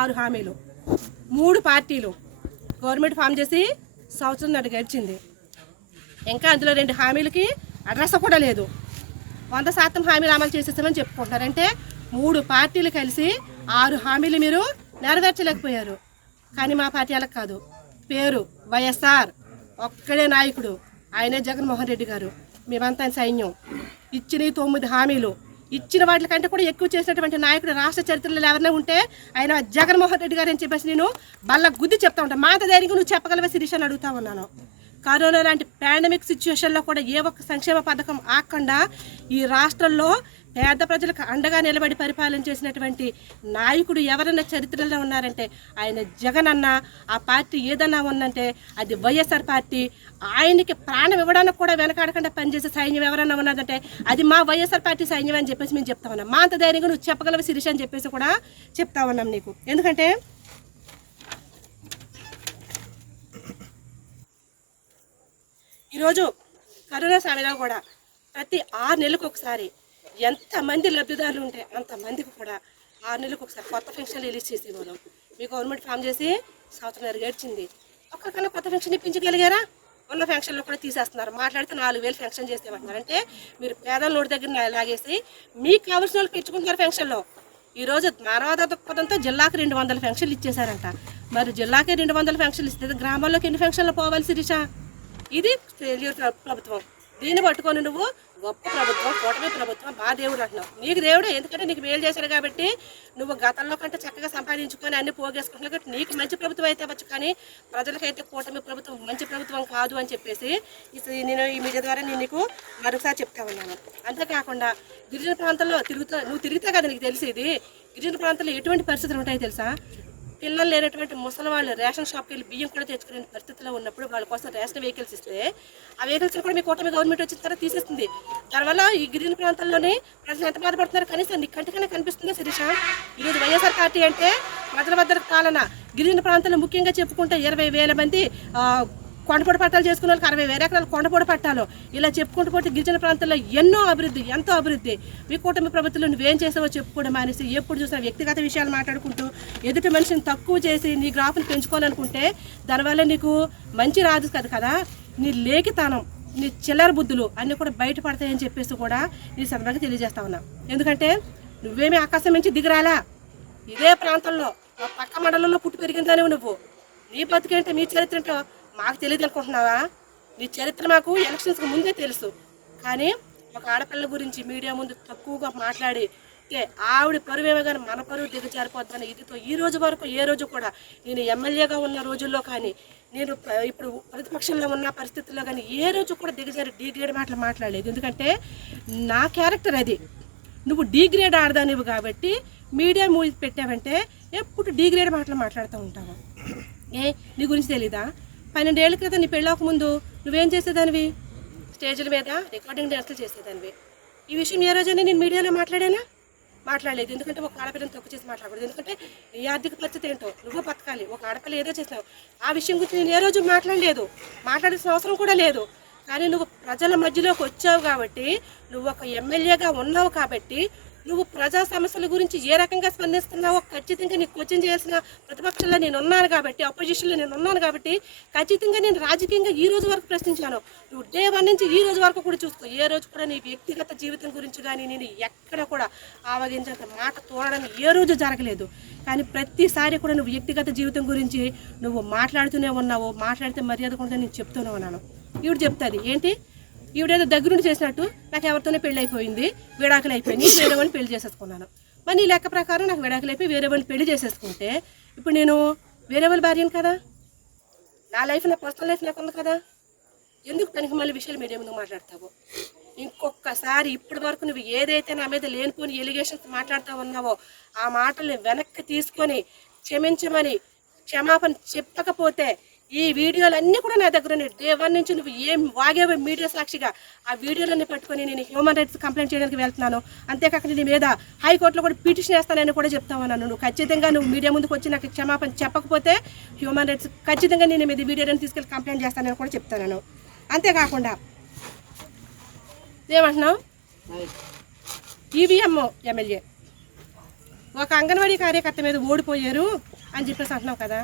6 హామీలు, 3 పార్టీలు government form చేసి సంవత్సరం గడిచింది. ఇంకా అందులో 2 హామీలకి అడ్రస్ కూడా లేదు. 100% హామీలు అమలు చేసేసామని చెప్పుకుంటున్నారంటే 3 పార్టీలు కలిసి 6 హామీలు మీరు నెరవేర్చలేకపోయారు. కానీ మా పార్టీ అలా కాదు. పేరు వైఎస్ఆర్, ఒక్కడే నాయకుడు, ఆయనే జగన్మోహన్ రెడ్డి గారు. మేమంతా సైన్యం. ఇచ్చిన 9 హామీలు ఇచ్చిన వాటికంటే కూడా ఎక్కువ చేసినటువంటి నాయకుడు రాష్ట్ర చరిత్రలో ఎవరైనా ఉంటే ఆయన జగన్మోహన్ రెడ్డి గారు అని చెప్పేసి నేను బల్ల గుద్ది చెప్తా ఉంటాను. మాత ధైర్యంగా నువ్వు చెప్పగలవే శిరీష్ అని అడుగుతా ఉన్నాను. కరోనా లాంటి పాండమిక్ సిచ్యువేషన్లో కూడా ఏ ఒక్క సంక్షేమ పథకం ఆకుండా ఈ రాష్ట్రంలో పేద ప్రజలకు అండగా నిలబడి పరిపాలన చేసినటువంటి నాయకుడు ఎవరైనా చరిత్రలో ఉన్నారంటే ఆయన జగన్ అన్న. ఆ పార్టీ ఏదన్నా ఉందంటే అది వైఎస్ఆర్ పార్టీ. ఆయనకి ప్రాణం ఇవ్వడానికి కూడా వెనకాడకుండా పనిచేసే సైన్యం ఎవరైనా ఉన్నదంటే అది మా వైఎస్ఆర్ పార్టీ సైన్యం అని చెప్పేసి మేము చెప్తా ఉన్నాం. మా అంత ధైర్యంగా నువ్వు చెప్పగలవు శిరీష్ అని చెప్పేసి కూడా చెప్తా ఉన్నాం నీకు. ఎందుకంటే ఈరోజు కరోనా సమయంలో కూడా ప్రతి 6 నెలలకు ఒకసారి ఎంతమంది లబ్ధిదారులు ఉంటే అంతమందికి కూడా 6 నెలలకు ఒకసారి కొత్త పెన్షన్లు రిలీజ్ చేసేవాళ్ళం. మీ గవర్నమెంట్ ఫామ్ చేసి సంవత్సరం గడిచింది. ఒక్కకన్నా కొత్త పెన్షన్ ఇప్పించగలిగారా? ఉన్న పెన్షన్లు కూడా తీసేస్తున్నారు. మాట్లాడితే 4,000 పెన్షన్ చేసేమంటున్నారు. అంటే మీరు పేదల నోటి దగ్గర లాగేసి మీకు కావాల్సిన వాళ్ళకి ఇచ్చుకుంటున్నారు పెన్షన్లో. ఈరోజు మానవతా దృక్పథంతో జిల్లాకి 200 పెన్షన్లు ఇచ్చేశారంట. మరి జిల్లాకి 200 పెన్షన్లు ఇస్తే గ్రామాల్లోకి ఎన్ని పెన్షన్లు పోవాలి శిరీష? ఇది ఫెయిల్యూర్ ప్రభుత్వం. దీన్ని పట్టుకొని నువ్వు గొప్ప ప్రభుత్వం, కూటమి ప్రభుత్వం, మా దేవుడు అంటున్నావు. నీకు దేవుడే, ఎందుకంటే నీకు మేలు చేశాడు కాబట్టి నువ్వు గతంలో కంటే చక్కగా సంపాదించుకొని అన్ని పోగేసుకుంటున్నావు కాబట్టి నీకు మంచి ప్రభుత్వం అయితే వచ్చు. కానీ ప్రజలకైతే కూటమి ప్రభుత్వం మంచి ప్రభుత్వం కాదు అని చెప్పేసి నేను ఈ మీడియా ద్వారా నేను నీకు మరొకసారి చెప్తా ఉన్నాను. అంతేకాకుండా గిరిజన ప్రాంతాల్లో నువ్వు తిరిగితే కదా నీకు తెలిసేది. గిరిజన ప్రాంతాల్లో ఎటువంటి పరిస్థితులు ఉంటాయో తెలుసా? పిల్లలు లేనటువంటి ముసలి వాళ్ళు రేషన్ షాప్కి వెళ్ళి బియ్యం కూడా తెచ్చుకునే పరిస్థితిలో ఉన్నప్పుడు వాళ్ళ కోసం రేషన్ వెహికల్స్ ఇస్తే ఆ వెహికల్స్ కూడా మీ కూటమి గవర్నమెంట్ వచ్చిన తర్వాత తీసేస్తుంది. దానివల్ల ఈ గిరిజన ప్రాంతాల్లోనే ప్రజలు ఎంత బాధపడుతున్నారు కనీసం నీ కంటికనే కనిపిస్తుందా శిరీష? ఈరోజు వైఎస్ఆర్ పార్టీ అంటే ప్రజల వద్దకు పాలన. గిరిజన ప్రాంతాల్లో ముఖ్యంగా చెప్పుకుంటే 20,000 మంది కొండపొడి పట్టాలు చేసుకున్న వాళ్ళకి 60,000 ఎకరాలు కొండపొడి పట్టాలు. ఇలా చెప్పుకుంటూ పోతే గిరిజన ప్రాంతాల్లో ఎన్నో అభివృద్ధి, ఎంతో అభివృద్ధి. మీ కూటమి ప్రభుత్వంలో నువ్వేం చేసావో చెప్పుకోవడం మానేసి ఎప్పుడు చూసినా వ్యక్తిగత విషయాలు మాట్లాడుకుంటూ ఎదుటి మనిషిని తక్కువ చేసి నీ గ్రాఫ్ని పెంచుకోవాలనుకుంటే దానివల్ల నీకు మంచి రాదు కదా. నీ లేఖితనం, నీ చిల్లర బుద్ధులు అన్నీ కూడా బయటపడతాయని చెప్పేసి కూడా నీ సందర్భంగా తెలియజేస్తా ఉన్నా. ఎందుకంటే నువ్వేమీ ఆకాశం నుంచి దిగిరాలా. ఇదే ప్రాంతంలో పక్క మండలంలో పుట్టి పెరిగిందానే నువ్వు. నీ బతికేంటో మీ చరిత్ర ఏంటో మాకు తెలియదు అనుకుంటున్నావా? నీ చరిత్ర మాకు ఎలక్షన్స్కి ముందే తెలుసు. కానీ ఒక ఆడపిల్ల గురించి మీడియా ముందు తక్కువగా మాట్లాడి ఆవిడ పరువేమో కానీ మన పరువు దిగజారిపోద్దని ఇదితో ఈ రోజు వరకు ఏ రోజు కూడా నేను ఎమ్మెల్యేగా ఉన్న రోజుల్లో కానీ నేను ఇప్పుడు ప్రతిపక్షంలో ఉన్న పరిస్థితుల్లో కానీ ఏ రోజు కూడా దిగజారి డీగ్రేడ్ మాటలు మాట్లాడలేదు. ఎందుకంటే నా క్యారెక్టర్ అది. నువ్వు డీగ్రేడ్ ఆడదానివి కాబట్టి మీడియా మూవీ పెట్టావంటే ఎప్పుడు డీగ్రేడ్ మాటలు మాట్లాడుతూ ఉంటావు. నీ గురించి తెలీదా? 12 ఏళ్ల క్రితం నీ పెళ్ళవక ముందు నువ్వేం చేసేదానివి? స్టేజ్ల మీద రికార్డింగ్ డ్యాన్స్లు చేసేదానివి. ఈ విషయం ఏ రోజైనా నేను మీడియాలో మాట్లాడలేదు. ఎందుకంటే ఒక ఆడపిల్లని తక్కువ చేసి మాట్లాడకూడదు. ఎందుకంటే నీ ఆర్థిక పరిస్థితి ఏంటో నువ్వు బతకాలి. ఒక ఆడపిల్ల ఏదో చేసినావు, ఆ విషయం గురించి నేను ఏ రోజు మాట్లాడాల్సిన అవసరం కూడా లేదు. కానీ నువ్వు ప్రజల మధ్యలోకి వచ్చావు కాబట్టి, నువ్వు ఒక ఎమ్మెల్యేగా ఉన్నావు కాబట్టి నువ్వు ప్రజా సమస్యల గురించి ఏ రకంగా స్పందిస్తున్నావో ఖచ్చితంగా నీకు క్వశ్చన్ చేయాల్సిన ప్రతిపక్షంలో నేను ఉన్నాను కాబట్టి, అపోజిషన్లో నేను ఉన్నాను కాబట్టి ఖచ్చితంగా నేను రాజకీయంగా ఈ రోజు వరకు ప్రశ్నించాను. నువ్వు డే 1 నుంచి ఈ రోజు వరకు కూడా చూస్తూ ఏ రోజు కూడా నీ వ్యక్తిగత జీవితం గురించి కానీ నేను ఎక్కడ కూడా ఆవగించేంత మాట తోడడం ఏ రోజు జరగలేదు. కానీ ప్రతిసారి కూడా నువ్వు వ్యక్తిగత జీవితం గురించి నువ్వు మాట్లాడుతూనే ఉన్నావు. మాట్లాడితే మర్యాద కూడా నేను చెప్తూనే ఉన్నాను. ఈవిడ చెప్తుంది ఏంటి, ఈవిడేదో దగ్గరుండి చేసినట్టు నాకు ఎవరితోనే పెళ్ళి అయిపోయింది, విడాకులు అయిపోయింది, వేరే వాళ్ళని పెళ్లి చేసేసుకున్నాను. మరి నీ లెక్క ప్రకారం నాకు విడాకులు అయిపోయి వేరే వాళ్ళని పెళ్లి చేసేసుకుంటే ఇప్పుడు నేను వేరే వాళ్ళ భార్యను కదా. నా లైఫ్, నా పర్సనల్ లైఫ్ నాకు ఉంది కదా. ఎందుకు పనికి మళ్ళీ విషయాలు మీడియా ముందు మాట్లాడతావు? ఇంకొకసారి ఇప్పటి వరకు నువ్వు ఏదైతే నా మీద లేనిపోని ఎలిగేషన్స్ మాట్లాడుతూ ఉన్నావో ఆ మాటల్ని వెనక్కి తీసుకొని క్షమించమని క్షమాపణ చెప్పకపోతే ఈ వీడియోలన్నీ కూడా నా దగ్గర ఉన్నాయి. డే 1 నుంచి నువ్వు ఏం వాగేవో మీడియా సాక్షిగా ఆ వీడియోలన్నీ పట్టుకొని నేను హ్యూమన్ రైట్స్ కంప్లైంట్ చేయడానికి వెళ్తున్నాను. అంతేకాకుండా నీ మీద హైకోర్టులో కూడా పిటిషన్ వేస్తానని కూడా చెప్తామన్నాను. నువ్వు ఖచ్చితంగా నువ్వు మీడియా ముందుకు వచ్చి నాకు క్షమాపణ చెప్పకపోతే హ్యూమన్ రైట్స్ ఖచ్చితంగా నేను మీద వీడియోని తీసుకెళ్ళి కంప్లైంట్ చేస్తానని కూడా చెప్తాను. అంతేకాకుండా ఏమంటున్నావు, ఈవీఎం ఎమ్మెల్యే ఒక అంగన్వాడీ కార్యకర్త మీద ఓడిపోయారు, అని చెప్పేసి అంటున్నావు కదా.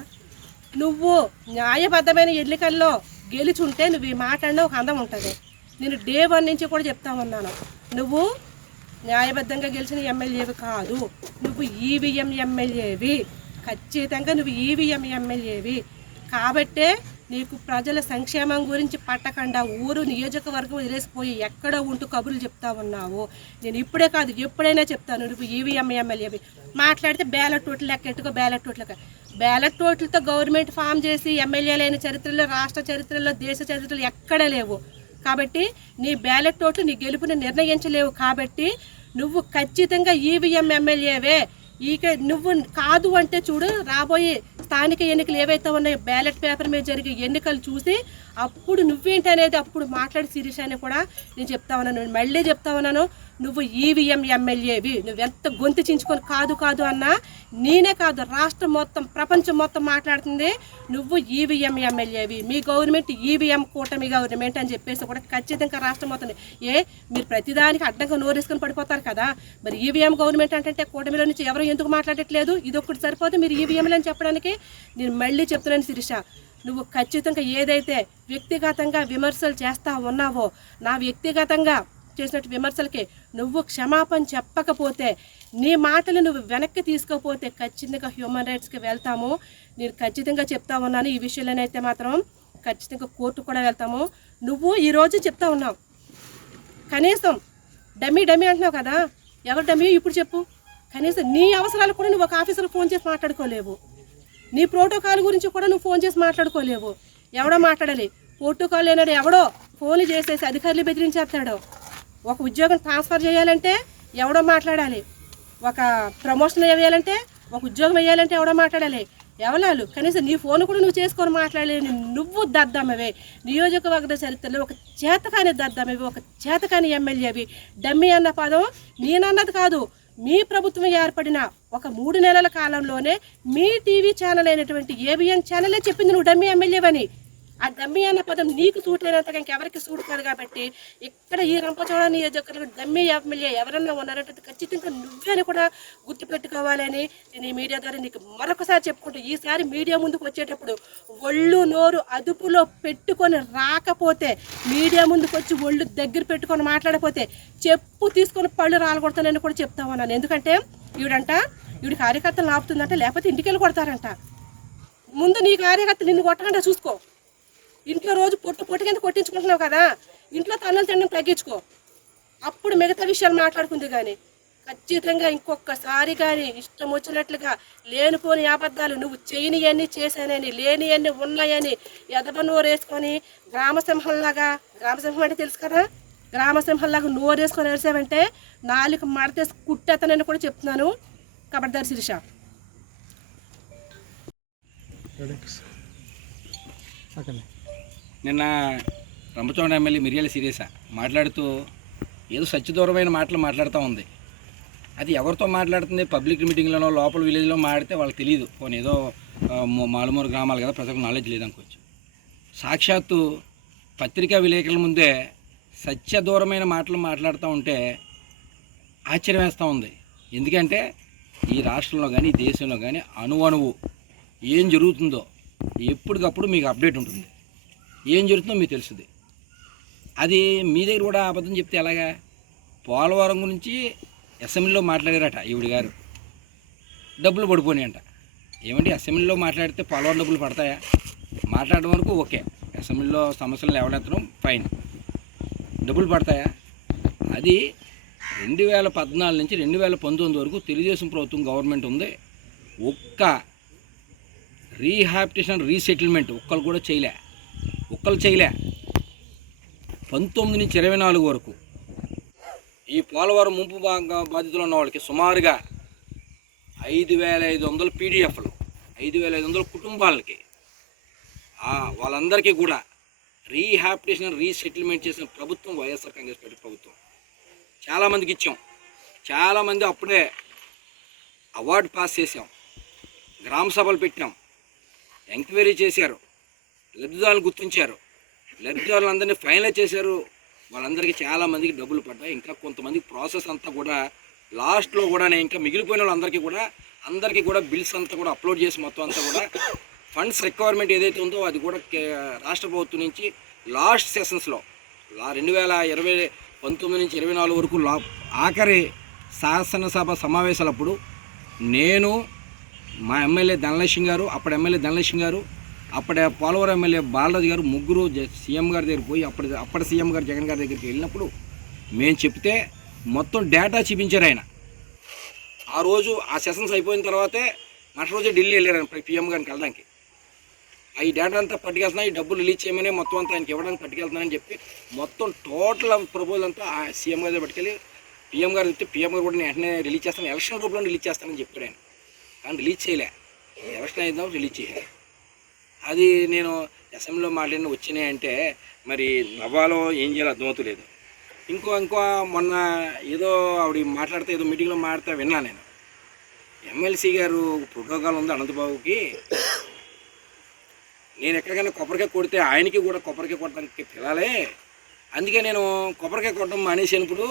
నువ్వు న్యాయబద్ధమైన ఎన్నికల్లో గెలుచుంటే నువ్వు ఈ మాట అన్న ఒక అందం ఉంటుంది. నేను డే 1 నుంచి కూడా చెప్తా ఉన్నాను, నువ్వు న్యాయబద్ధంగా గెలిచిన ఎమ్మెల్యేవి కాదు, నువ్వు ఈవీఎం ఎమ్మెల్యేవి, ఖచ్చితంగా నువ్వు ఈవీఎం ఎమ్మెల్యేవి. కాబట్టే నీకు ప్రజల సంక్షేమం గురించి పట్టకుండా ఊరు నియోజకవర్గం వదిలేసిపోయి ఎక్కడో ఉంటూ కబుర్లు చెప్తా ఉన్నావు. నేను ఇప్పుడే కాదు ఎప్పుడైనా చెప్తాను, నువ్వు ఈవీఎం ఎమ్మెల్యేవి. మాట్లాడితే బ్యాలెట్ ఓట్లు లెక్కెట్టుకో, బ్యాలెట్ ఓట్లతో గవర్నమెంట్ ఫామ్ చేసి ఎమ్మెల్యేలైన చరిత్రలో, రాష్ట్ర చరిత్రలో, దేశ చరిత్రలో ఎక్కడ లేవు. కాబట్టి నీ బ్యాలెట్ ఓట్లు నీ గెలుపుని నిర్ణయించలేవు. కాబట్టి నువ్వు ఖచ్చితంగా ఈవీఎం ఎమ్మెల్యేవే. నువ్వు కాదు అంటే చూడు, రాబోయే స్థానిక ఎన్నికలు ఏవైతే ఉన్నాయో బ్యాలెట్ పేపర్ మీద జరిగే ఎన్నికలు చూసి అప్పుడు నువ్వేంటి అనేది అప్పుడు మాట్లాడి శిరీష అని కూడా నేను చెప్తా ఉన్నాను. మళ్ళీ చెప్తా ఉన్నాను, నువ్వు ఈవీఎం ఎమ్మెల్యేవి. నువ్వెంత గొంతు చించుకొని కాదు అన్నా, నేనే కాదు రాష్ట్రం మొత్తం ప్రపంచం మొత్తం మాట్లాడుతుంది, నువ్వు ఈవీఎం ఎమ్మెల్యేవి. మీ గవర్నమెంట్ ఈవీఎం కూటమి గవర్నమెంట్ అని చెప్పేసి కూడా ఖచ్చితంగా రాష్ట్రం మొత్తం మీరు ప్రతిదానికి అడ్డంగా నోరేసుకొని పడిపోతారు కదా. మరి ఈవీఎం గవర్నమెంట్ అంటే కూటమిలో నుంచి ఎవరు ఎందుకు మాట్లాడట్లేదు? ఇది ఒక్కటి సరిపోతే మీరు ఈవీఎంలు అని చెప్పడానికి. నేను మళ్ళీ చెప్తున్నాను శిరీష, నువ్వు ఖచ్చితంగా ఏదైతే వ్యక్తిగతంగా విమర్శలు చేస్తా ఉన్నావో, నా వ్యక్తిగతంగా చేసినట్టు విమర్శలకి నువ్వు క్షమాపణ చెప్పకపోతే, నీ మాటలు నువ్వు వెనక్కి తీసుకోపోతే ఖచ్చితంగా హ్యూమన్ రైట్స్కి వెళ్తాము. నేను ఖచ్చితంగా చెప్తా ఉన్నాను. ఈ విషయంలోనైతే మాత్రం ఖచ్చితంగా కోర్టు కూడా వెళ్తాము. నువ్వు ఈరోజు చెప్తా ఉన్నావు, కనీసం డమ్మీ అంటున్నావు కదా, ఎవరు డమ్మీ ఇప్పుడు చెప్పు. కనీసం నీ అవసరాలు కూడా నువ్వు ఒక ఆఫీసర్కి ఫోన్ చేసి మాట్లాడుకోలేవు. నీ ప్రోటోకాల్ గురించి కూడా నువ్వు ఫోన్ చేసి మాట్లాడుకోలేవు. ఎవడో మాట్లాడాలి, ప్రోటోకాల్ లేనాడు ఎవడో ఫోన్లు చేసేసి అధికారులు బెదిరించేస్తాడు. ఒక ఉద్యోగం ట్రాన్స్ఫర్ చేయాలంటే ఎవడో మాట్లాడాలి, ఒక ప్రమోషన్ వేయాలంటే, ఒక ఉద్యోగం వేయాలంటే ఎవడో మాట్లాడాలి. ఎవరాలు కనీసం నీ ఫోన్ కూడా నువ్వు చేసుకొని మాట్లాడలేని నువ్వు దద్దామవే. నియోజకవర్గ చరిత్రలో ఒక చేతకాని దద్దామవి, ఒక చేతకాని ఎమ్మెల్యేవి. డమ్మీ అన్న పదం నేనన్నది కాదు, మీ ప్రభుత్వం ఏర్పడిన ఒక 3 నెలల కాలంలోనే మీ టీవీ ఛానల్ అయినటువంటి ఏబిఎన్ ఛానలే చెప్పింది నువ్వు డమ్మీ ఎమ్మెల్యేవని. ఆ డమ్మీ అన్న పదం నీకు సూట్ అయినంతగా ఇంకెవరికి సూట్ కాదు. కాబట్టి ఇక్కడ ఈ రంపచోడవరం నియోజకవర్గంలో డమ్మీ ఎమ్మెల్యే ఎవరన్నా ఉన్నారంటే ఖచ్చితంగా నువ్వే అని కూడా గుర్తుపెట్టుకోవాలని నేను ఈ మీడియా ద్వారా నీకు మరొకసారి చెప్పుకుంటూ, ఈసారి మీడియా ముందుకు వచ్చేటప్పుడు ఒళ్ళు నోరు అదుపులో పెట్టుకొని రాకపోతే, మీడియా ముందుకు వచ్చి ఒళ్ళు దగ్గర పెట్టుకొని మాట్లాడకపోతే చెప్పు తీసుకొని పళ్ళు రాలగొడతానని కూడా చెప్తా ఉన్నాను. ఎందుకంటే ఈవిడ కార్యకర్తలు ఆపుతుందంట, లేకపోతే ఇంటికి వెళ్ళి కొడతారంట. ముందు నీ కార్యకర్తలు నిన్ను కొట్టకుండా చూసుకో. ఇంట్లో రోజు పొట్టు కింద కొట్టించుకుంటున్నావు కదా, ఇంట్లో తన్నులు తినడం తగ్గించుకో, అప్పుడు మిగతా విషయాలు మాట్లాడుకుంది. కానీ ఖచ్చితంగా ఇంకొకసారి కానీ ఇష్టం వచ్చినట్లుగా లేనిపోని అబద్ధాలు, నువ్వు చేయనివన్నీ చేశానని, లేనివన్నీ ఉన్నాయని ఎదబ నోరేసుకొని గ్రామసింహం అంటే తెలుసు కదా, గ్రామసింహంలాగా నోరేసుకొని వేసావంటే నాలుగు మడతేసి కుట్టేస్తానని కూడా చెప్తున్నాను. కబడ్దారి శిరీష. నిన్న రంపచోడవరం ఎమ్మెల్యే మిర్యాల శిరీష మాట్లాడుతూ ఏదో సత్యదూరమైన మాటలు మాట్లాడుతూ ఉంది. అది ఎవరితో మాట్లాడుతుంది? పబ్లిక్ మీటింగ్లోనో లోపల విలేజ్లో మాట్లాడితే వాళ్ళకి తెలియదు. పోనీ ఏదో మాలుమూరు గ్రామాలు కదా, ప్రజలకు నాలెడ్జ్ లేదనుకోవచ్చు. సాక్షాత్తు పత్రికా విలేకరుల ముందే సత్యదూరమైన మాటలు మాట్లాడుతూ ఉంటే ఆశ్చర్యం వేస్తూ ఉంది. ఎందుకంటే ఈ రాష్ట్రంలో కానీ దేశంలో కానీ అణువు ఏం జరుగుతుందో ఎప్పటికప్పుడు మీకు అప్డేట్ ఉంటుంది. ఏం జరుగుతుందో మీకు తెలుస్తుంది. అది మీ దగ్గర కూడా అబద్ధం చెప్తే ఎలాగా? పోలవరం గురించి అసెంబ్లీలో మాట్లాడారట ఈవిడ గారు, డబ్బులు పడిపోయినాయంట. ఏమండి, అసెంబ్లీలో మాట్లాడితే పోలవరం డబ్బులు పడతాయా? మాట్లాడడం వరకు ఓకే, అసెంబ్లీలో సమస్యలు లేవనెత్తడం ఫైన్, డబ్బులు పడతాయా? అది 2014 నుంచి 2019 వరకు తెలుగుదేశం ప్రభుత్వం గవర్నమెంట్ ఉంది. ఒక్క రీహాబిటేషన్ రీసెటిల్మెంట్ ఒక్కరు కూడా చేయలే. 19 నుంచి 24 వరకు ఈ పోలవరం ముంపు బాధితులు ఉన్న వాళ్ళకి సుమారుగా 5,500 పీడిఎఫ్లు, 5,500 కుటుంబాలకి వాళ్ళందరికీ కూడా రీహాబిటేషన్ రీసెటిల్మెంట్ చేసిన ప్రభుత్వం వైఎస్ఆర్ కాంగ్రెస్ పార్టీ ప్రభుత్వం. చాలామందికి ఇచ్చాం, చాలామంది అప్పుడే అవార్డు పాస్ చేసాం, గ్రామ సభలు పెట్టాం, ఎంక్వైరీ చేశారు, లబ్ధిదారులు గుర్తించారు, లబ్ధిదారులందరినీ ఫైనలైజ్ చేశారు. వాళ్ళందరికీ చాలామందికి డబ్బులు పడ్డాయి. ఇంకా కొంతమంది ప్రాసెస్ అంతా కూడా లాస్ట్లో కూడా ఇంకా మిగిలిపోయిన వాళ్ళందరికీ కూడా అందరికీ కూడా బిల్స్ అంతా కూడా అప్లోడ్ చేసి మొత్తం అంతా కూడా ఫండ్స్ రిక్వైర్మెంట్ ఏదైతే ఉందో అది కూడా రాష్ట్ర ప్రభుత్వం నుంచి లాస్ట్ సెషన్స్లో 2019 నుంచి 24 వరకు ఆఖరి శాసనసభ సమావేశాలప్పుడు నేను మా ఎమ్మెల్యే ధనలక్ష్మి గారు, అప్పటి ఎమ్మెల్యే ధనలక్ష్మి గారు, అప్పటి పోలవరం ఎమ్మెల్యే బాలరాజు గారు ముగ్గురు సీఎం గారి దగ్గర పోయి అప్పటి సీఎం గారు జగన్ గారి దగ్గరికి వెళ్ళినప్పుడు మేము చెప్తే మొత్తం డేటా చూపించారు ఆయన. ఆ రోజు ఆ సెషన్స్ అయిపోయిన తర్వాతే మరుసటి రోజే ఢిల్లీ వెళ్ళారు పీఎం గారిని కలడానికి. ఈ డేటా అంతా పట్టుకెళ్తున్నా, ఈ డబ్బులు రిలీజ్ చేయమని మొత్తం అంతా ఆయనకి ఇవ్వడానికి పట్టుకెళ్తున్నానని చెప్పి మొత్తం టోటల్ ప్రపోజల్ అంతా ఆ సీఎం గారి పట్టుకెళ్ళి పీఎం గారు చెప్తే పీఎం గారు కూడా నేను వెంటనే రిలీజ్ చేస్తాను, ఎలక్షన్ రూపంలో రిలీజ్ చేస్తానని చెప్పాడు ఆయన. కానీ రిలీజ్ చేయలే, ఎలక్షన్ అయిద్దాం రిలీజ్ చేయాలి. అది నేను అసెంబ్లీలో మాట్లాడిన వచ్చినాయి అంటే మరి నవ్వాలో ఏం చేయాలో అర్థమవుతలేదు. ఇంకో మొన్న ఏదో ఆవిడ మాట్లాడితే ఏదో మీటింగ్లో మాట్లాడితే విన్నా నేను. ఎమ్మెల్సీ గారు ప్రోటోకాల్ ఉంది అనంతబాబుకి, నేను ఎక్కడికైనా కొబ్బరికాయ కొడితే ఆయనకి కూడా కొబ్బరికాయ కొట్టడానికి పిలాలే, అందుకే నేను కొబ్బరికాయ కొట్టడం మానేసినప్పుడు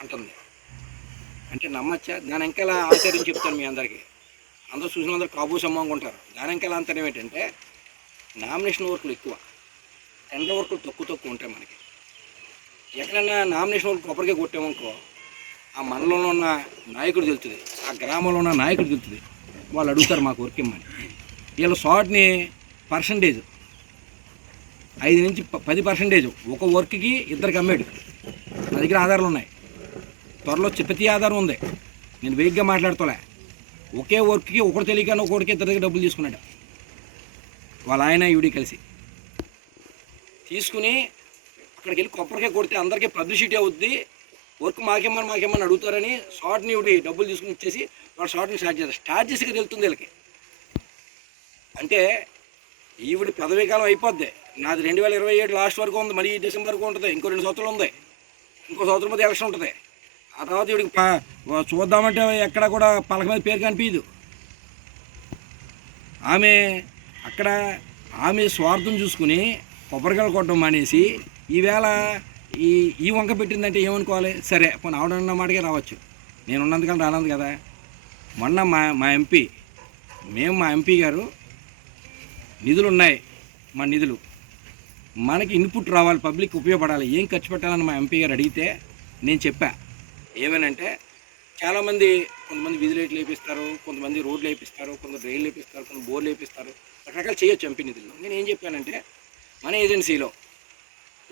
అంటుంది. అంటే నమ్మచ్చా? దాని వెంకాల ఆశ్చర్యం చెప్తాను మీ అందరికీ. అందరూ చూసిన అందరూ కాబూస్ అమ్మంగా ఉంటారు. దాని వెంకాల అంతరం ఏంటంటే నామినేషన్ వర్కులు ఎక్కువ, టెండర్ వర్కులు తక్కువ ఉంటాయి మనకి. ఎక్కడైనా నామినేషన్ వర్క్ కొబ్బరికాయ కొట్టామనుకో ఆ మండలంలో ఉన్న నాయకుడు తెలుస్తుంది, ఆ గ్రామంలో ఉన్న నాయకుడు తెలుస్తుంది, వాళ్ళు అడుగుతారు మాకు వర్క్ ఇమ్మని. వీళ్ళ షార్ట్ని పర్సంటేజ్ 5 నుంచి 10% ఒక వర్క్కి ఇద్దరికి అమ్మాడు. నా దగ్గర ఆధారాలు ఉన్నాయి, త్వరలో ప్రతి ఆధారం ఉంది, నేను వేగ్గా మాట్లాడుతోలే. ఒకే వర్క్కి ఒకటి తెలియకన్నా ఒకటికి ఇద్దరి దగ్గర డబ్బులు తీసుకున్నాడు. వాళ్ళ ఆయన ఈవిడి కలిసి తీసుకుని అక్కడికి వెళ్ళి కొబ్బరికాయ కొడితే అందరికీ పబ్లిసిటీ అవుద్ది, వర్క్ మాకేమని అడుగుతారని షార్ట్ని ఈవిడి డబ్బులు తీసుకుని ఇచ్చేసి వాడు షార్ట్ని స్టార్ట్ చేసి తెలుస్తుంది వీళ్ళకి. అంటే ఈవిడ పదవీ కాలం అయిపోద్ది. నాది 2027 లాస్ట్ వరకు ఉంది, మరి డిసెంబర్ వరకు ఉంటుంది, ఇంకో 2 సంవత్సరాలు ఉంది, ఇంకో సంవత్సరం మధ్య ఎలక్షన్ ఉంటుంది. ఆ తర్వాత ఈవిడికి చూద్దామంటే ఎక్కడ కూడా పలక మీద పేరు కనిపించదు. ఆమె అక్కడ ఆమె స్వార్థం చూసుకుని కొబ్బరికాయలు కొట్టడం మానేసి ఈవేళ ఈ వంక పెట్టిందంటే ఏమనుకోవాలి? సరే పోనీ ఆవిడన్న మాటకే రావచ్చు, నేను ఉన్నందుకని రానంది కదా. మొన్న మా ఎంపీ మా ఎంపీ గారు నిధులు ఉన్నాయి, మా నిధులు మనకి ఇన్పుట్ రావాలి, పబ్లిక్ ఉపయోగపడాలి, ఏం ఖర్చు పెట్టాలని మా ఎంపీ గారు అడిగితే నేను చెప్పా ఏమేనంటే చాలామంది కొంతమంది వీధి లైట్లు వేపిస్తారు, కొంతమంది రోడ్లు వేపిస్తారు, కొంతమంది రైళ్ళు వేపిస్తారు, కొంత బోర్లు వేపిస్తారు, రకరకాలు చేయొచ్చు ఎంపీ నిధుల్లో. నేను ఏం చెప్పానంటే మన ఏజెన్సీలో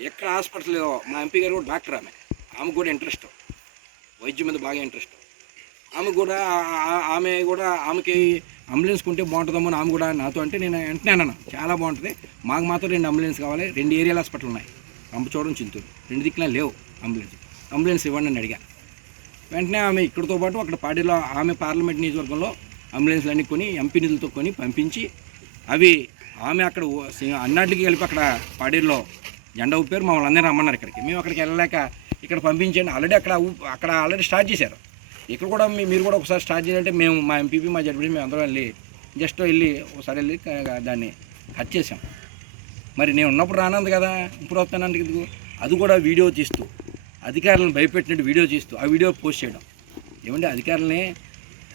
ఎక్కడ హాస్పిటల్ మా ఎంపీ గారు కూడా డాక్టర్, ఆమెకు కూడా ఇంట్రెస్ట్, వైద్యం మీద బాగా ఇంట్రెస్ట్. ఆమెకి అంబులెన్స్ కొంటే బాగుంటుందమ్మో ఆమె కూడా నాతో అంటే నేను వెంటనే అన్నాను చాలా బాగుంటుంది, మాకు మాత్రం 2 అంబులెన్స్ కావాలి, 2 ఏరియాల హాస్పిటల్ ఉన్నాయి, రంపచోడవరం చింతూరు, 2 దిక్కులా లేవు అంబులెన్స్ ఇవ్వండి అని అడిగా. వెంటనే ఆమె ఇక్కడితో పాటు అక్కడ పార్టీలో ఆమె పార్లమెంట్ నియోజకవర్గంలో అంబులెన్స్లు అన్నీ కొని ఎంపీ నిధులతో కొని పంపించి అవి ఆమె అక్కడ అన్నాటికి కలిపి అక్కడ పాడేరులో జెండా ఊపారు, మమ్మల్ని అందరూ రమ్మన్నారు ఇక్కడికి. మేము అక్కడికి వెళ్ళలేక ఇక్కడ పంపించండి, ఆల్రెడీ అక్కడ ఆల్రెడీ స్టార్ట్ చేశారు. ఇక్కడ కూడా మీరు కూడా ఒకసారి స్టార్ట్ చేయాలంటే మేము మా ఎంపీపీ మా జడ్పీ మేము అందరం వెళ్ళి ఒకసారి వెళ్ళి దాన్ని కట్ చేసాం. మరి నేను ఉన్నప్పుడు రానంది కదా, ఇప్పుడు వస్తానందుకు ఎందుకు? అది కూడా వీడియో తీస్తూ అధికారులను భయపెట్టినట్టు వీడియో తీస్తూ ఆ వీడియో పోస్ట్ చేయడం. ఏమంటే అధికారులని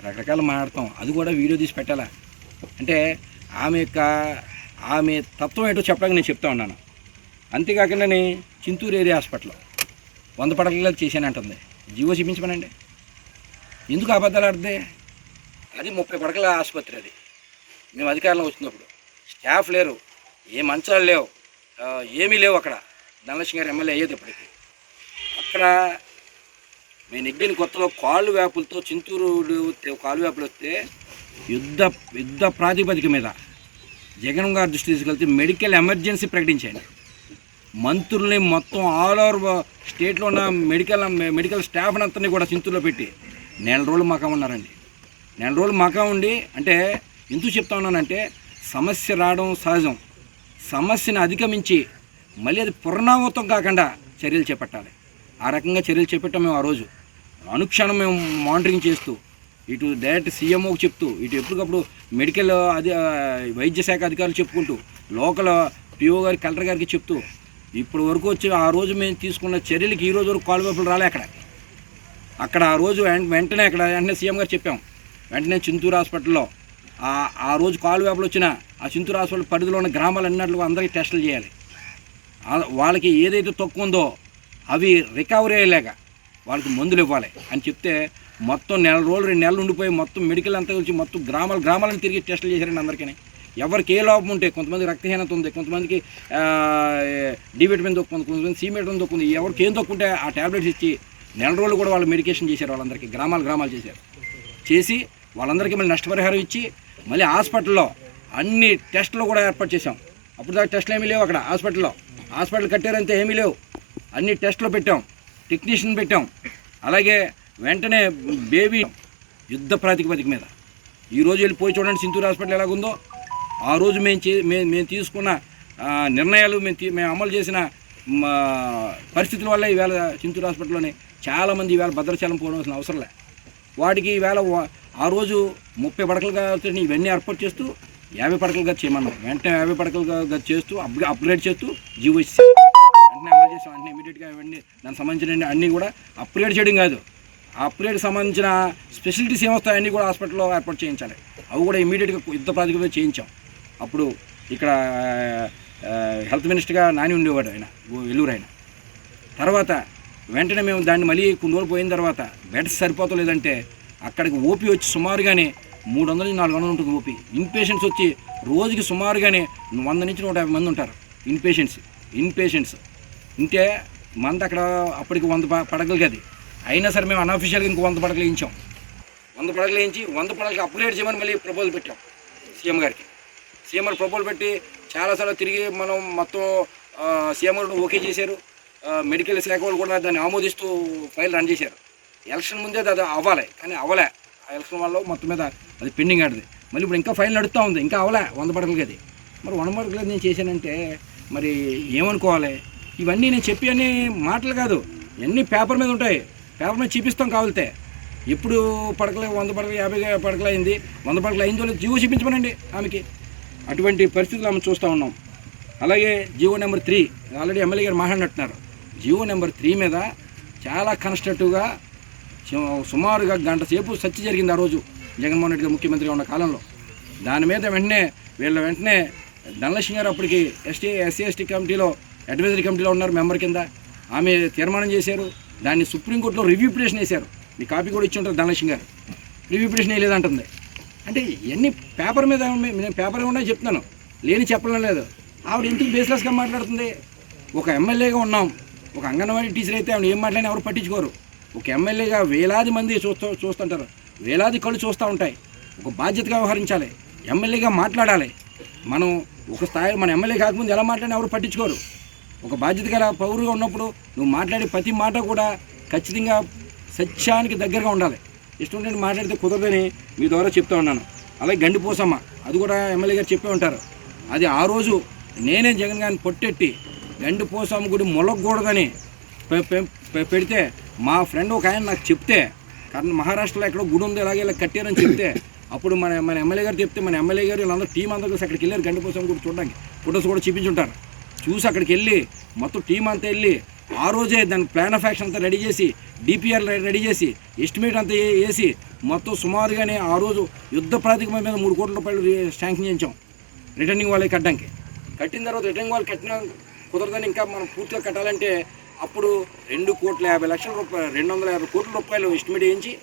రకరకాల మాట్లాడతాం, అది కూడా వీడియో తీసి పెట్టాలా అంటే ఆమె తత్వం ఏంటో చెప్పడానికి నేను చెప్తా ఉన్నాను. అంతేకాకుండా చింతూరు ఏరియా హాస్పిటల్లో 100 పడకలు చేశానంటుంది, జీవో చూపించమనండి. ఎందుకు అబద్ధాలు ఆడుతుంది? అది 30 పడకల ఆసుపత్రి. అది మేము అధికారంలో వచ్చినప్పుడు స్టాఫ్ లేరు, ఏ మంచాలు లేవు, ఏమీ లేవు. అక్కడ ధనలక్ష్మి గారు ఎమ్మెల్యే అయ్యేటప్పటికి అక్కడ మేము నెగ్గిన కొత్తలో కాళ్ళు వ్యాపులతో చింతూరు కాలు వ్యాపులు వస్తే యుద్ధ ప్రాతిపదిక మీద జగన్ గారి దృష్టి తీసుకెళ్తే మెడికల్ ఎమర్జెన్సీ ప్రకటించాను. మంత్రుల్ని మొత్తం ఆల్ ఓవర్ స్టేట్లో ఉన్న మెడికల్ స్టాఫ్ని అంతని కూడా చింతూరులో పెట్టి 4 రోజులు మకా ఉన్నారండి. 4 రోజులు మకా ఉండి అంటే ఎందుకు చెప్తా ఉన్నానంటే సమస్య రావడం సహజం, సమస్యను అధిగమించి మళ్ళీ అది పునరావృతం కాకుండా చర్యలు చేపట్టాలి. ఆ రకంగా చర్యలు చేపట్టాం మేము. ఆ రోజు అనుక్షణం మేము మానిటరింగ్ చేస్తూ ఇటు డైరెక్ట్ సీఎంఓకి చెప్తూ ఇటు ఎప్పటికప్పుడు మెడికల్ వైద్య శాఖ అధికారులు చెప్పుకుంటూ లోకల్ పిఓ గారి కలెక్టర్ గారికి చెప్తూ ఇప్పుడు వరకు వచ్చి ఆ రోజు మేము తీసుకున్న చర్యలకి ఈ రోజు వరకు కాలు వైపులు రాలే. అక్కడ ఆ రోజు వెంటనే సీఎం గారు చెప్పాం వెంటనే చింతూరు హాస్పిటల్లో ఆ రోజు కాలు వ్యాపులు వచ్చిన ఆ చింతూరు హాస్పిటల్ పరిధిలో ఉన్న గ్రామాలన్నింటిలో అందరికీ టెస్టులు చేయాలి. వాళ్ళకి ఏదైతే తక్కువ ఉందో అవి రికవరీ అయ్యేలాగా వాళ్ళకి మందులు ఇవ్వాలి అని చెప్తే మొత్తం నెల రోజులు 2 నెలలు ఉండిపోయి మొత్తం మెడికల్ అంతా వచ్చి మొత్తం గ్రామాలను తిరిగి టెస్టులు చేశారండి అందరికీ. ఎవరికి ఏ లోపం ఉంటే, కొంతమంది రక్తహీనత ఉంది, కొంతమందికి డి విటమిన్ దొక్కుంది, కొంతమంది సి విటమిన్ దొక్కుంది, ఎవరికి ఏం దొక్కుంటే ఆ ట్యాబ్లెట్స్ ఇచ్చి నెల రోజులు కూడా వాళ్ళు మెడికేషన్ చేశారు. వాళ్ళందరికీ గ్రామాలు చేసి వాళ్ళందరికీ మళ్ళీ నష్టపరిహారం ఇచ్చి మళ్ళీ హాస్పిటల్లో అన్ని టెస్టులు కూడా ఏర్పాటు చేసాం. అప్పుడు దాకా టెస్టులు ఏమీ లేవు అక్కడ హాస్పిటల్ కట్టారంతే ఏమీ లేవు. అన్ని టెస్టులు పెట్టాం, టెక్నీషియన్ పెట్టాం. అలాగే వెంటనే బేబీ యుద్ధ ప్రాతిపదిక మీద ఈరోజు వెళ్ళిపోయి చూడండి చింతూరు హాస్పిటల్ ఎలాగుందో. ఆ రోజు మేము తీసుకున్న నిర్ణయాలు మేము అమలు చేసిన పరిస్థితుల వల్ల ఈవేళ చింతూరు హాస్పిటల్లోనే చాలామంది ఈవేళ భద్రాచలం పోవాల్సిన అవసరం లే. వాటికి ఈవేళ ఆ రోజు 30 పడకలుగా ఇవన్నీ ఏర్పాటు చేస్తూ 50 పడకలుగా చేయమన్నాం. వెంటనే 50 పడకలుగా చేస్తూ అప్గ్రేడ్ చేస్తూ జీవో ఇచ్చాం. వెంటనే అమలు చేసాం. వెంటనే ఇమీడియట్గా ఇవన్నీ దానికి సంబంధించిన అన్నీ కూడా అప్గ్రేడ్ చేయడం కాదు, ఆ అప్గ్రేడ్ సంబంధించిన స్పెషాలిటీస్ ఏమొస్తాయి అన్నీ కూడా హాస్పిటల్లో ఏర్పాటు చేయించాలి. అవి కూడా ఇమీడియట్గా యుద్ధ ప్రాతిపదికగా చేయించాం. అప్పుడు ఇక్కడ హెల్త్ మినిస్టర్గా నాని ఉండేవాడు, ఆయన వెల్లూరు ఆయన. తర్వాత వెంటనే మేము దాన్ని మళ్ళీ కొన్ని రోజులు పోయిన తర్వాత బెడ్స్ సరిపోతలేదంటే అక్కడికి ఓపీ వచ్చి సుమారుగానే 300-400 ఉంటుంది ఓపీ. ఇన్పేషెంట్స్ వచ్చి రోజుకి సుమారుగానే 100 నుంచి 150 మంది ఉంటారు ఇన్పేషెంట్స్. ఇంటే మంది అక్కడ అప్పటికి 100 పడకలు గది అయినా సరే మేము అన్అఫీషియల్గా ఇంకో 100 పడకలు వేయించాం. 100 పడకలు వేయించి 100 పడకలు అప్గ్రేడ్ చేయమని మళ్ళీ ప్రపోజల్ పెట్టాం సీఎం గారికి. సీఎం గారు ప్రపోజల్ పెట్టి చాలాసార్లు తిరిగి మనం మొత్తం సీఎం గారు ఓకే చేశారు. మెడికల్ శాఖ వాళ్ళు కూడా దాన్ని ఆమోదిస్తూ ఫైల్ రన్ చేశారు. ఎలక్షన్ ముందే అది అవ్వాలి, కానీ అవ్వలే. ఆ ఎలక్షన్ వల్ల మొత్తం మీద అది పెండింగ్ ఆడది. మళ్ళీ ఇప్పుడు ఇంకా ఫైల్ నడుస్తూ ఉంది, ఇంకా అవ్వలే 100 పడకలు గది. మరి 100 పడకలు గది నేను చేశానంటే మరి ఏమనుకోవాలి? ఇవన్నీ నేను చెప్పి అన్ని మాటలు కాదు, ఇవన్నీ పేపర్ మీద ఉంటాయి. పేపర్ మీద చూపిస్తాం కావాలితే. ఎప్పుడు పడకలు 100 పడకలు 50 పడకలు అయింది, 100 పడకలు అయిందో జీవో చూపించమనండి ఆమెకి. అటువంటి పరిస్థితులు ఆమె చూస్తూ ఉన్నాం. అలాగే జీవో నెంబర్ 3 ఆల్రెడీ ఎమ్మెల్యే గారు మాట్లాడినట్టున్నారు. జీవో నెంబర్ 3 మీద చాలా కన్స్ట్రక్టివ్గా సుమారుగా గంట సేపు చర్చ జరిగింది ఆ రోజు జగన్మోహన్ రెడ్డి గారు ముఖ్యమంత్రిగా ఉన్న కాలంలో. దాని మీద వెంటనే ధనలక్ష్మి గారు అప్పటికి ఎస్సీ కమిటీలో అడ్వైజరీ కమిటీలో ఉన్నారు మెంబర్ కింద. ఆమె తీర్మానం చేశారు. దాన్ని సుప్రీంకోర్టులో రివ్యూ పిటిషన్ వేశారు. మీ కాపీ కూడా ఇచ్చి ఉంటారు. ధనలక్ష్మి గారు రివ్యూ పిటిషన్ వేయలేదంటుంది. అంటే ఇవన్నీ పేపర్ మీద నేను పేపర్ ఉన్నాయి చెప్తున్నాను, లేని చెప్పడం లేదు. ఆవిడ ఎందుకు బేస్లెస్గా మాట్లాడుతుంది? ఒక ఎమ్మెల్యేగా ఉన్నాం, ఒక అంగన్వాడీ టీచర్ అయితే ఆవిడ ఏం మాట్లాడినా ఎవరు పట్టించుకోరు. ఒక ఎమ్మెల్యేగా వేలాది మంది చూస్తుంటారు, వేలాది కళ్ళు చూస్తూ ఉంటాయి. ఒక బాధ్యతగా వ్యవహరించాలి, ఎమ్మెల్యేగా మాట్లాడాలి. మనం ఒక స్థాయి మన ఎమ్మెల్యే కాకముందు ఎలా మాట్లాడినా ఎవరు పట్టించుకోరు. ఒక బాధ్యత గల పౌరుగా ఉన్నప్పుడు నువ్వు మాట్లాడే ప్రతి మాట కూడా ఖచ్చితంగా సత్యానికి దగ్గరగా ఉండాలి. ఇష్టం మాట్లాడితే కుదరదని మీ ద్వారా చెప్తా ఉన్నాను. అలాగే గండిపోసమ్మ, అది కూడా ఎమ్మెల్యే గారు చెప్పే ఉంటారు. అది ఆ రోజు నేనే జగన్ గారిని పొట్టెట్టి గండిపోసమ్మ గుడి మొలగకూడదని పెడితే మా ఫ్రెండ్ ఒక ఆయన నాకు చెప్తే, कारण మహారాష్ట్రలో ఎక్కడో గుడి ఉంది ఇలాగే ఇలా కట్టారని చెప్తే అప్పుడు మన ఎమ్మెల్యే గారు చెప్తే మన ఎమ్మెల్యే గారు వీళ్ళందరూ టీం అంతా కలిసి అక్కడికి వెళ్ళారు. గండిపోసం గుడి చూడడానికి ఫొటోస్ కూడా చూపించుంటారు. చూసి అక్కడికి వెళ్ళి మొత్తం టీం అంతా వెళ్ళి ఆ రోజే దాని ప్లాన్ ఆఫ్ యాక్షన్ అంతా రెడీ చేసి డిపిఆర్ రెడీ చేసి ఎస్టిమేట్ అంతా వేసి మొత్తం సుమారుగానే ఆ రోజు యుద్ధ ప్రాతిపదిక మీద 3 కోట్ల రూపాయలు శాంక్షన్ చేయించాం రిటర్నింగ్ వాళ్ళకి కట్టడానికి. కట్టిన తర్వాత రిటర్నింగ్ వాళ్ళు కట్టిన కుదరదని ఇంకా మనం పూర్తిగా కట్టాలంటే అప్పుడు 2,50,00,000 రూపాయలు 250 కోట్ల రూపాయలు ఎస్టిమేట్ వేయించి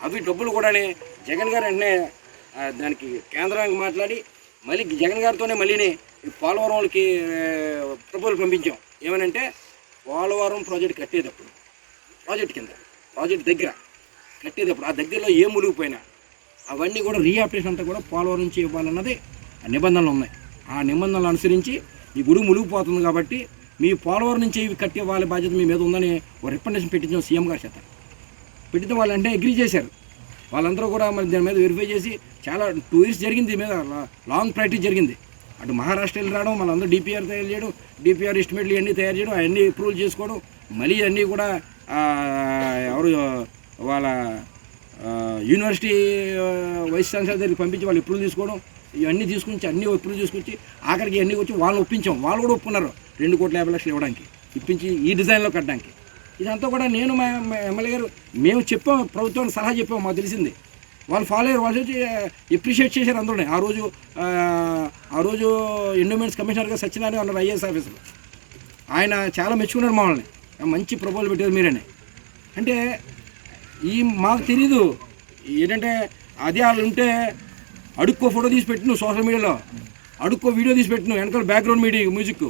అవి డబ్బులు కూడా జగన్ గారు వెంటనే దానికి కేంద్రానికి మాట్లాడి మళ్ళీ జగన్ గారితోనే మళ్ళీ పోలవరం వాళ్ళకి ప్రపోజల్ పంపించాం. ఏమనంటే పోలవరం ప్రాజెక్ట్ కట్టేటప్పుడు ప్రాజెక్ట్ దగ్గర కట్టేటప్పుడు ఆ దగ్గరలో ఏ మునిగిపోయినా అవన్నీ కూడా రీఆపరేషన్ అంతా కూడా పోలవరం నుంచి ఇవ్వాలన్నది నిబంధనలు ఉన్నాయి. ఆ నిబంధనలు అనుసరించి ఈ గుడి మునిగిపోతుంది కాబట్టి మీ పోలవరం నుంచి ఇవి కట్టే వాళ్ళ బాధ్యత మీ మీద ఉందని ఒక రికమెండేషన్ పెట్టించాం సీఎం గారి చేత. పెట్టిన వాళ్ళంటే అగ్రీ చేశారు. వాళ్ళందరూ కూడా మరి దాని మీద వెరిఫై చేసి చాలా 2 years జరిగింది. దీని మీద లాంగ్ ప్రాక్టీస్ జరిగింది. అటు మహారాష్ట్ర వెళ్ళి రావడం, మళ్ళీ డిపిఆర్ తయారు చేయడం, డిపిఆర్ ఎస్టిమేట్లు ఇవన్నీ తయారు చేయడం, అవన్నీ అప్రూవల్ చేసుకోవడం, మళ్ళీ అన్నీ కూడా ఎవరు వాళ్ళ యూనివర్సిటీ వైస్ ఛాన్సలర్ దగ్గరికి పంపించి వాళ్ళు అప్రూవల్ తీసుకోవడం, ఇవన్నీ తీసుకొచ్చి అన్నీ అప్రూవల్ తీసుకొచ్చి ఆఖరికి అన్నీ వచ్చి వాళ్ళని ఒప్పించాం. వాళ్ళు కూడా ఒప్పుకున్నారు 2,50,00,000 ఇవ్వడానికి, ఇప్పించి ఈ డిజైన్లో కట్టడానికి. ఇదంతా కూడా నేను మా ఎమ్మెల్యే గారు మేము చెప్పాం, ప్రభుత్వానికి సలహా చెప్పాము. మాకు తెలిసింది వాళ్ళు ఫాలో అయ్యారు, వాళ్ళు వచ్చి ఎప్రిషియేట్ చేశారు అందరూ. ఆ రోజు ఎండోమెంట్స్ కమిషనర్గా సత్యనారాయణ ఉన్నారు ఐఏఎస్ ఆఫీసర్, ఆయన చాలా మెచ్చుకున్నారు మమ్మల్ని, మంచి ప్రపోజల్ పెట్టారు మీరని. అంటే మాకు తెలీదు ఏంటంటే అదే వాళ్ళు ఉంటే అడుక్కో ఫోటో తీసి పెట్టు నువ్వు సోషల్ మీడియాలో, అడుక్కో వీడియో తీసి పెట్టు నువ్వు వెనకాల బ్యాక్గ్రౌండ్ మ్యూజిక్.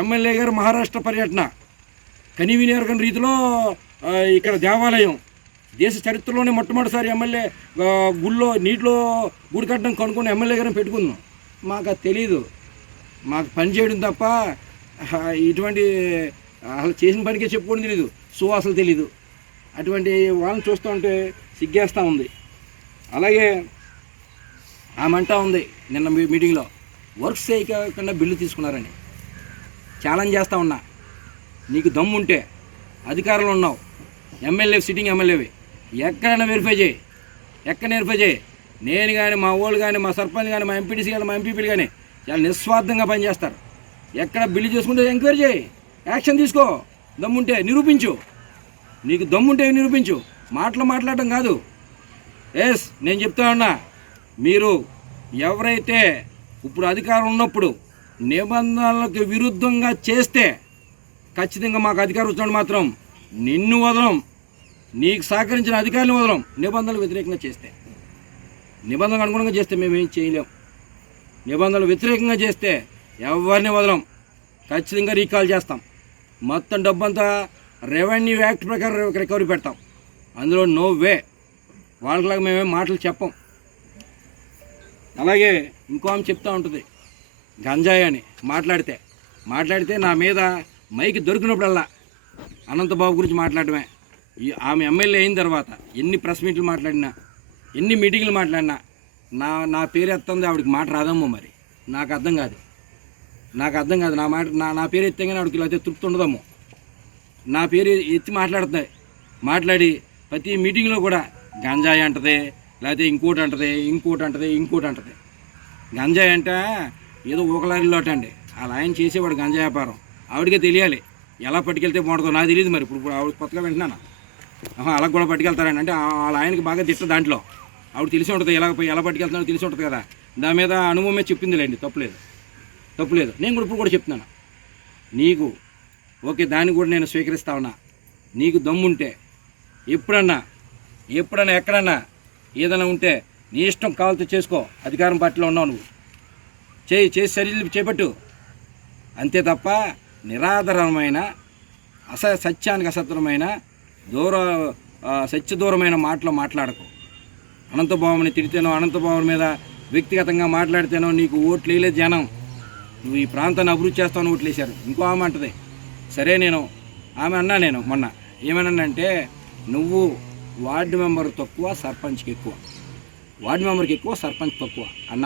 ఎమ్మెల్యే గారు మహారాష్ట్ర పర్యటన కనివినియరగని రీతిలో ఇక్కడ దేవాలయం, దేశ చరిత్రలోనే మొట్టమొదటిసారి ఎమ్మెల్యే నీటిలో గుడి కట్టడం కనుక్కొని ఎమ్మెల్యే గారిని పెట్టుకుందాం. మాకు అది తెలీదు, మాకు పని చేయడం తప్ప ఇటువంటి అసలు చేసిన పనికే చెప్పుకోవడం తెలీదు, అసలు తెలీదు. అటువంటి వాళ్ళని చూస్తూ ఉంటే సిగ్గేస్తూ ఉంది. అలాగే ఆమె అంటా ఉంది నిన్న మీటింగ్లో వర్క్స్ చేయకుండా బిల్లు తీసుకున్నారని. ఛాలెంజ్ చేస్తూ ఉన్నా, నీకు దమ్ము ఉంటే అధికారంలో ఉన్నావు, ఎమ్మెల్యే సిట్టింగ్ ఎమ్మెల్యేవి, ఎక్కడైనా వెరిఫై చేయి. నేను కానీ మా వాళ్ళు కానీ మా సర్పంచ్ కానీ మా ఎంపీటీసీ కానీ మా ఎంపీపీలు కానీ చాలా నిస్వార్థంగా పనిచేస్తారు. ఎక్కడ బిల్లు చేసుకుంటే ఎంక్వైరీ చేయి, యాక్షన్ తీసుకో, దమ్ముంటే నిరూపించు, నీకు దమ్ముంటే నిరూపించు, మాట్లాడటం కాదు. నేను చెప్తా ఉన్నా, మీరు ఎవరైతే ఇప్పుడు అధికారం ఉన్నప్పుడు నిబంధనలకు విరుద్ధంగా చేస్తే ఖచ్చితంగా మాకు అధికారం వచ్చినప్పుడు మాత్రం నిన్ను వదలం, నీకు సహకరించిన అధికారులను వదలం. నిబంధనలు వ్యతిరేకంగా చేస్తే, నిబంధనలు అనుగుణంగా చేస్తే మేమేం చేయలేం. నిబంధనలు వ్యతిరేకంగా చేస్తే ఎవరిని వదలం, ఖచ్చితంగా రీకాల్ చేస్తాం. మొత్తం డబ్బంతా రెవెన్యూ యాక్ట్ ప్రకారం రికవరీ పెడతాం. అందులో నో వే వాళ్ళలాగా మేమేం మాటలు చెప్పం. అలాగే ఇంకో ఆమె చెప్తూ ఉంటుంది గంజాయి అని మాట్లాడితే నా మీద మైకి దొరికినప్పుడల్లా అనంతబాబు గురించి మాట్లాడటమే. ఆమె ఎమ్మెల్యే అయిన తర్వాత ఎన్ని ప్రెస్ మీట్లు మాట్లాడినా, ఎన్ని మీటింగ్లు మాట్లాడినా నా పేరు ఎత్తుంది ఆవిడకి మాట రాదమ్మో. మరి నాకు అర్థం కాదు, నా పేరు ఎత్తే ఆవిడకి ఇలా తృప్తి ఉండదమ్మో. నా పేరు ఎత్తి మాట్లాడి ప్రతి మీటింగ్లో కూడా గంజాయి అంటది, లేకపోతే ఇంకోటి అంటది. గంజాయి అంటే ఏదో ఊకలారిలో అండి, అలా ఆయన చేసేవాడు గంజాయి వ్యాపారం. ఆవిడకే తెలియాలి ఎలా పట్టుకెళ్తే బాగుంటుందో, నాకు తెలియదు. మరి ఇప్పుడు ఆవిడ కొత్తగా వింటున్నాను, అలా కూడా పట్టుకెళ్తారని అంటే వాళ్ళ ఆయనకి బాగా తిట్ట దాంట్లో ఆవిడ తెలిసి ఉంటుంది, ఎలా పట్టుకెళ్తున్నాడో తెలిసి ఉంటుంది కదా. దాని మీద అనుభవమే చెప్పిందిలేండి, తప్పులేదు. నేను కూడా ఇప్పుడు కూడా చెప్తున్నాను, నీకు ఓకే దాన్ని కూడా నేను స్వీకరిస్తా ఉన్నా. నీకు దమ్ముంటే ఎప్పుడన్నా ఎక్కడన్నా ఏదైనా ఉంటే నీ ఇష్టం కావాలతో చేసుకో, అధికారం పార్టీలో ఉన్నావు నువ్వు, చేసి చర్యలు చేపట్టు. అంతే తప్ప నిరాధారమైన సత్యానికి అసత్యమైన సత్యదూరమైన మాటలు మాట్లాడకు. అనంతబాబుని తిడితేనో, అనంతబాబు మీద వ్యక్తిగతంగా మాట్లాడితేనో నీకు ఓట్లు వేయలేదు జనం. నువ్వు ఈ ప్రాంతాన్ని అభివృద్ధి చేస్తావు, ఓట్లు వేశారు. ఇంకో ఆమె అంటది, సరే ఆమె అన్నా నేను మొన్న ఏమన్నానంటే, నువ్వు వార్డు మెంబర్ తక్కువ, సర్పంచ్కి ఎక్కువ, వార్డు మెంబర్కి ఎక్కువ, సర్పంచ్ తక్కువ అన్న.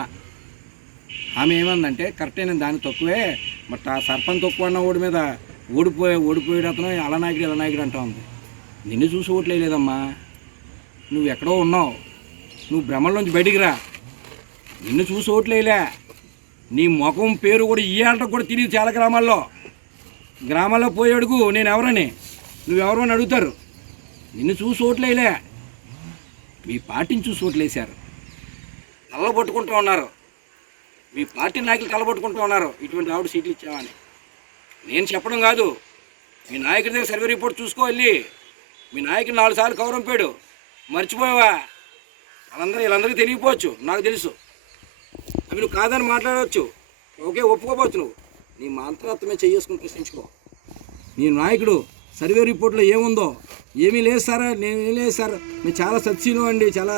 ఆమె ఏమందంటే కరెక్టే, దాని తక్కువే, బట్ ఆ సర్పంచ్ తక్కువ అన్న ఓడి మీద ఓడిపోయాడు అతను అలా నాయకుడు అంటా ఉంది. నిన్ను చూసి ఓట్లు వేయలేదమ్మా, నువ్వు ఎక్కడో ఉన్నావు, నువ్వు భ్రమల్లోంచి బయటికి రా. నిన్ను చూసి ఓట్లు వేయలే, నీ ముఖం పేరు కూడా ఇయ్యాలటం కూడా తెలియదు. చాలా గ్రామాల్లో పోయి అడుగు నేను ఎవరని, నువ్వెవరు అని అడుగుతారు. నిన్ను చూసి ఓట్లు వేయలే, మీ పార్టీని చూసి ఓట్లు వేశారు. తల్లబొట్టుకుంటూ ఉన్నారు, మీ పార్టీ నాయకులు తల్లబొట్టుకుంటూ ఉన్నారు, ఇటువంటి ఆవిడ సీట్లు ఇచ్చామని. నేను చెప్పడం కాదు, మీ నాయకుడి దగ్గర సర్వే రిపోర్ట్ చూసుకో వెళ్ళి. మీ నాయకుడు 4 సార్లు కౌరంపాడు, మర్చిపోయావా? వీళ్ళందరికీ తెలియకపోవచ్చు, నాకు తెలుసు. అవి నువ్వు కాదని మాట్లాడవచ్చు, ఓకే ఒప్పుకోవచ్చు. నువ్వు నీ మంత్రాత్మే చేసుకుని ప్రశ్నించుకో. నీ నాయకుడు సర్వే రిపోర్ట్లో ఏముందో, ఏమీ లేదు సార్, నేనేం లేదు సార్, మేము చాలా సత్సీలు అండి, చాలా